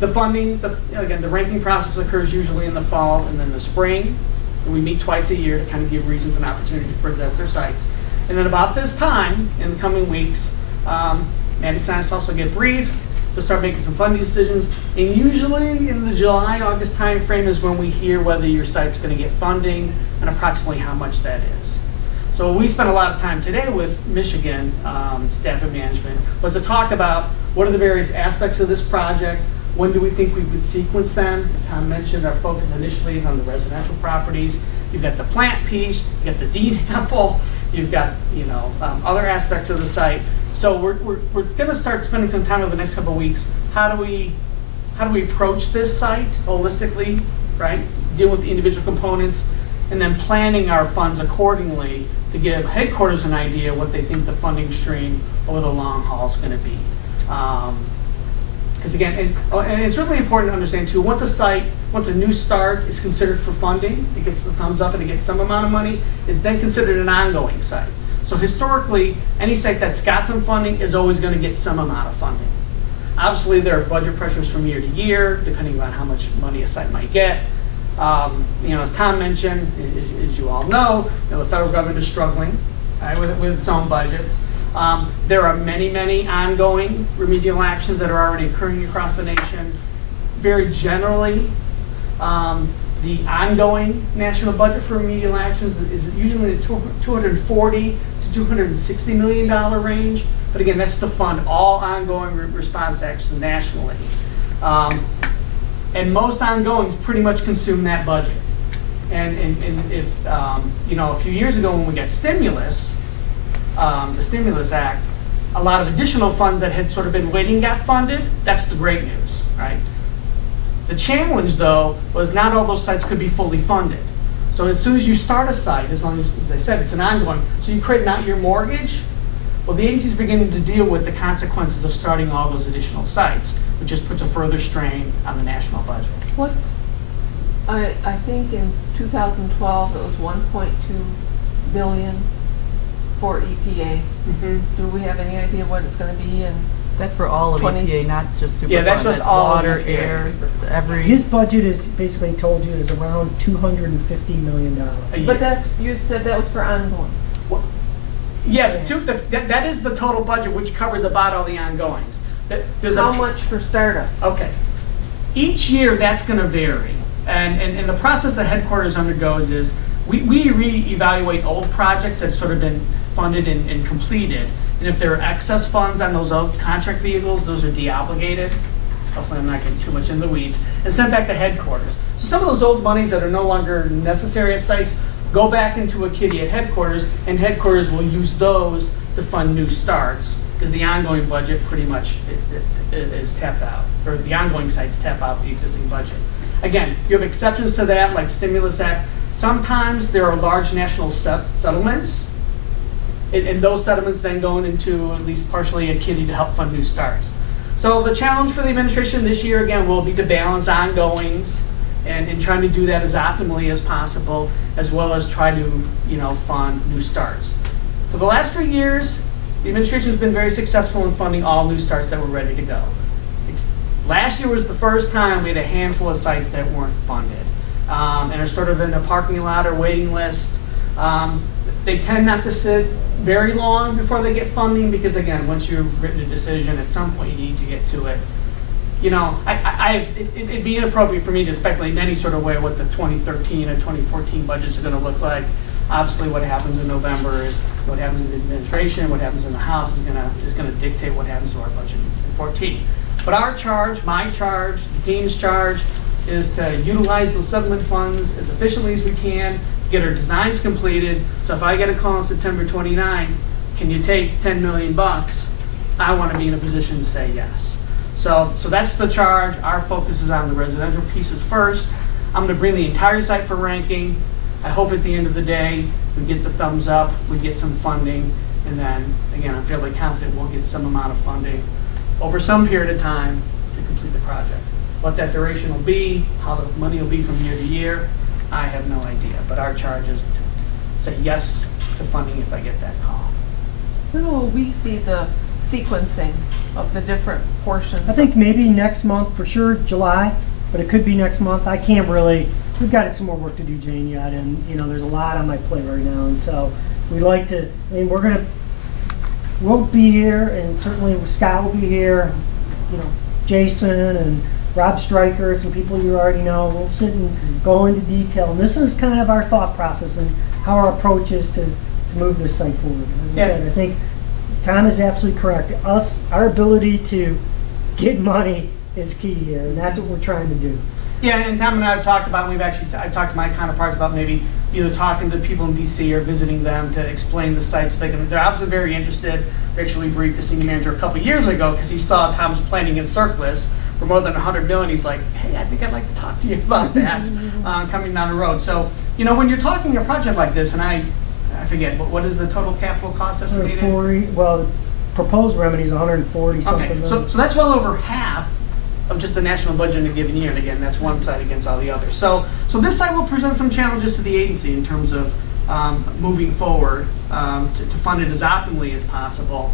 The funding, again, the ranking process occurs usually in the fall and then the spring. And we meet twice a year to kind of give regions an opportunity to present their sites. And then about this time, in the coming weeks, Maddie scientists also get briefed. We'll start making some funding decisions. And usually in the July, August timeframe is when we hear whether your site's going to get funding and approximately how much that is. So we spent a lot of time today with Michigan staff and management was to talk about what are the various aspects of this project, when do we think we would sequence them. As Tom mentioned, our focus initially is on the residential properties. You've got the plant piece, you've got the dean apple, you've got other aspects of the site. So we're going to start spending some time over the next couple of weeks. How do we approach this site holistically, right? Deal with the individual components, and then planning our funds accordingly to give headquarters an idea what they think the funding stream over the long haul is going to be. Because again, and it's really important to understand too, once a new start is considered for funding, it gets the thumbs up and it gets some amount of money, it's then considered an ongoing site. So historically, any site that's got some funding is always going to get some amount of funding. Obviously, there are budget pressures from year to year, depending on how much money a site might get. As Tom mentioned, as you all know, the federal government is struggling with its own budgets. There are many, many ongoing remedial actions that are already occurring across the nation. Very generally, the ongoing national budget for remedial actions is usually the $240 to $260 million range. But again, that's to fund all ongoing response actions nationally. And most ongoings pretty much consume that budget. And if, a few years ago when we got stimulus, the Stimulus Act, a lot of additional funds that had sort of been waiting got funded. That's the great news, right? The challenge, though, was not all those sites could be fully funded. So as soon as you start a site, as long as I said, it's an ongoing, so you create out your mortgage, well, the agency's beginning to deal with the consequences of starting all those additional sites, which just puts a further strain on the national budget. I think in 2012, it was 1.2 billion for EPA. Do we have any idea what it's going to be in? That's for all of EPA, not just Superfund. Yeah, that's just all water, of EPA. air, His budget is basically told you is around $250 million. But you said that was for ongoing. Yeah, that is the total budget, which covers about all the ongoings. How much for startups? Okay. Each year, that's going to vary. And the process that headquarters undergoes is we reevaluate old projects that have sort of been funded and completed. And if there are excess funds on those old contract vehicles, those are deobligated. Hopefully I'm not getting too much in the weeds. And sent back to headquarters. So some of those old monies that are no longer necessary at sites go back into a kitty at headquarters, and headquarters will use those to fund new starts, because the ongoing budget pretty much is tapped out, or the ongoing sites tap out the existing budget. Again, you have exceptions to that, like Stimulus Act. Sometimes there are large national settlements, and those settlements then go into at least partially a kitty to help fund new starts. So the challenge for the administration this year, again, will be to balance ongoings and trying to do that as optimally as possible, as well as try to fund new starts. For the last few years, the administration has been very successful in funding all new starts that were ready to go. Last year was the first time we had a handful of sites that weren't funded and are sort of in a parking lot or waiting list. They tend not to sit very long before they get funding because, again, once you've written a decision, at some point you need to get to it. It'd be inappropriate for me to speculate in any sort of way what the 2013 or 2014 budgets are going to look like. Obviously, what happens in November is what happens in the administration, what happens in the House is going to dictate what happens to our budget in 2014. But our charge, my charge, the team's charge, is to utilize those settlement funds as efficiently as we can, get our designs completed. So if I get a call on September 29th, can you take $10 million? I want to be in a position to say yes. So that's the charge. Our focus is on the residential pieces first. I'm going to bring the entire site for ranking. I hope at the end of the day we get the thumbs up, we get some funding, and then, again, I'm fairly confident we'll get some amount of funding over some period of time to complete the project. What that duration will be, how the money will be from year to year, I have no idea. But our charge is to say yes to funding if I get that call. When will we see the sequencing of the different portions? I think maybe next month, for sure, July, but it could be next month. I can't really, we've got some more work to do, Jane, yet, and, you know, there's a lot on my plate right now, and so we like to, I mean, we'll be here, and certainly Scott will be here, you know, Jason and Rob Stryker, some people you already know. We'll sit and go into detail, and this is kind of our thought process and how our approach is to move this site forward. As I said, I think Tom is absolutely correct. Our ability to get money is key here, and that's what we're trying to do. Yeah, and Tom and I have talked about, I've talked to my counterparts about maybe either talking to people in DC or visiting them to explain the site so they're obviously very interested. We actually briefed the senior manager a couple years ago because he saw Tom's planning in surplus for more than 100 million. He's like, hey, I think I'd like to talk to you about that coming down the road. So, you know, when you're talking a project like this, and I forget, what is the total capital cost estimated? 140, well, the proposed remedy is 140 something. Okay, so that's well over half of just the national budget in a given year, and again, that's one site against all the others. So this site will present some challenges to the agency in terms of moving forward to fund it as optimally as possible.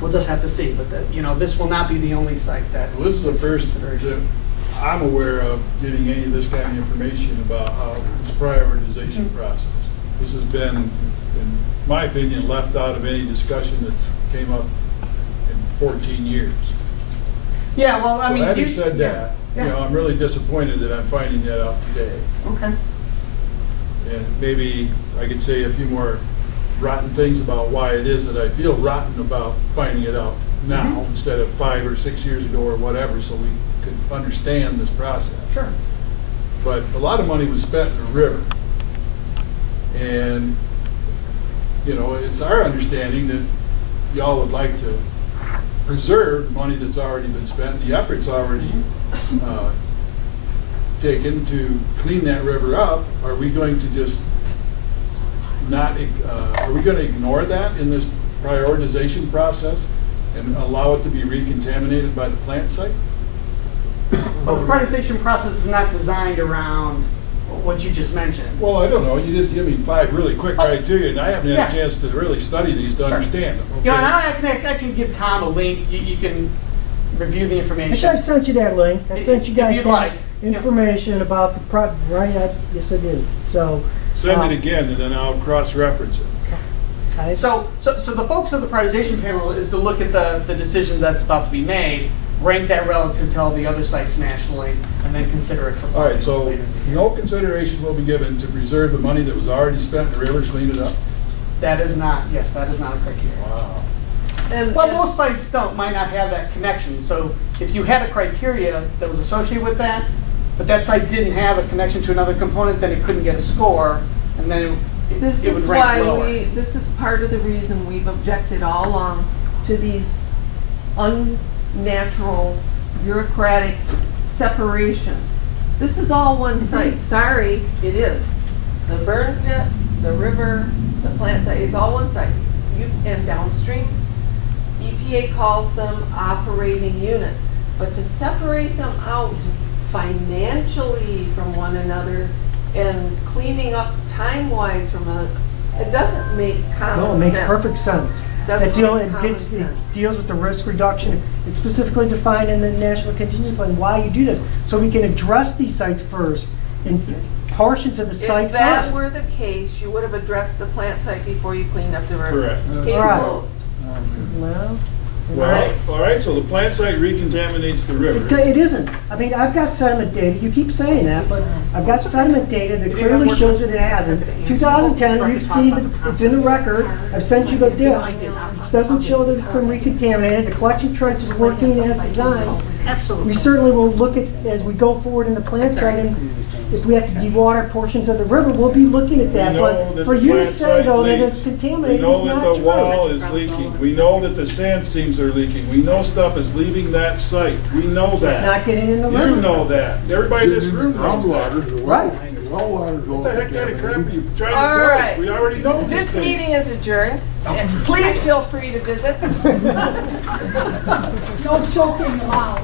We'll just have to see, but you know, this will not be the only site that. Well, this is the first that I'm aware of getting any of this kind of information about how this prioritization process. This has been, in my opinion, left out of any discussion that's came up in 14 years. Yeah, well, I mean, having said that, you know, I'm really disappointed that I'm finding that out today. Okay. And maybe I could say a few more rotten things about why it is that I feel rotten about finding it out now instead of 5 or 6 years ago or whatever, so we could understand this process. Sure. But a lot of money was spent in the river. And, you know, it's our understanding that y'all would like to preserve money that's already been spent, the effort's already taken to clean that river up. Are we going to just not, are we going to ignore that in this prioritization process and allow it to be recontaminated by the plant site? Well, the prioritization process is not designed around what you just mentioned. Well, I don't know. You just give me 5 really quick criteria, and I haven't had a chance to really study these to understand them. Okay? You know, and I can give Tom a link. You can review the information. Actually, I sent you that link. I sent you guys If you'd that like. information about the right? Yes, I did. So send it again, and then I'll cross-reference it. Okay. So the focus of the prioritization panel is to look at the decision that's about to be made, rank that relative to all the other sites nationally, and then consider it for funding. All right, so no consideration will be given to preserve the money that was already spent in the river, clean it up? That is not a criteria. Wow. Well, most sites might not have that connection. So if you had a criteria that was associated with that, but that site didn't have a connection to another component, then it couldn't get a score, and then it would rank lower. This is part of the reason we've objected all along to these unnatural, bureaucratic separations. This is all one site. Sorry, it is. The burn pit, the river, the plant site, it's all one site. And downstream, EPA calls them operating units. But to separate them out financially from one another and cleaning up time-wise from it doesn't make common sense. No, it makes perfect sense. Doesn't It's, you know, make it common gets, it sense. deals with the risk reduction. It's specifically defined in the National Contingency Plan why you do this. So we can address these sites first and portions of the site If that first. were the case, you would have addressed the plant site before you cleaned up the river. Correct. Case All right. closed. Well, All right, so the plant site recontaminates the river. it isn't. I mean, I've got sediment data. You keep saying that, but I've got sediment data that clearly shows that it hasn't. 2010, you've seen that it's in the record. I've sent you the disc. It doesn't show that it's been recontaminated. The collection trench is working as designed. Absolutely. We certainly will look at, as we go forward in the plant site, and if we have to dewater portions of the river, we'll be looking at that. We know But that for the you to plant say, site though, that leaks. it's contaminated We is know not that true. the wall is leaking. We know that the sand seams are leaking. We know stuff is leaving that site. We know that. It's not getting in the river. You know that. Everybody in this room knows that. Right. What the heck kind of crap are you trying to All tell right. us? We already know these This things. meeting is adjourned. Please feel free to visit. No choking allowed.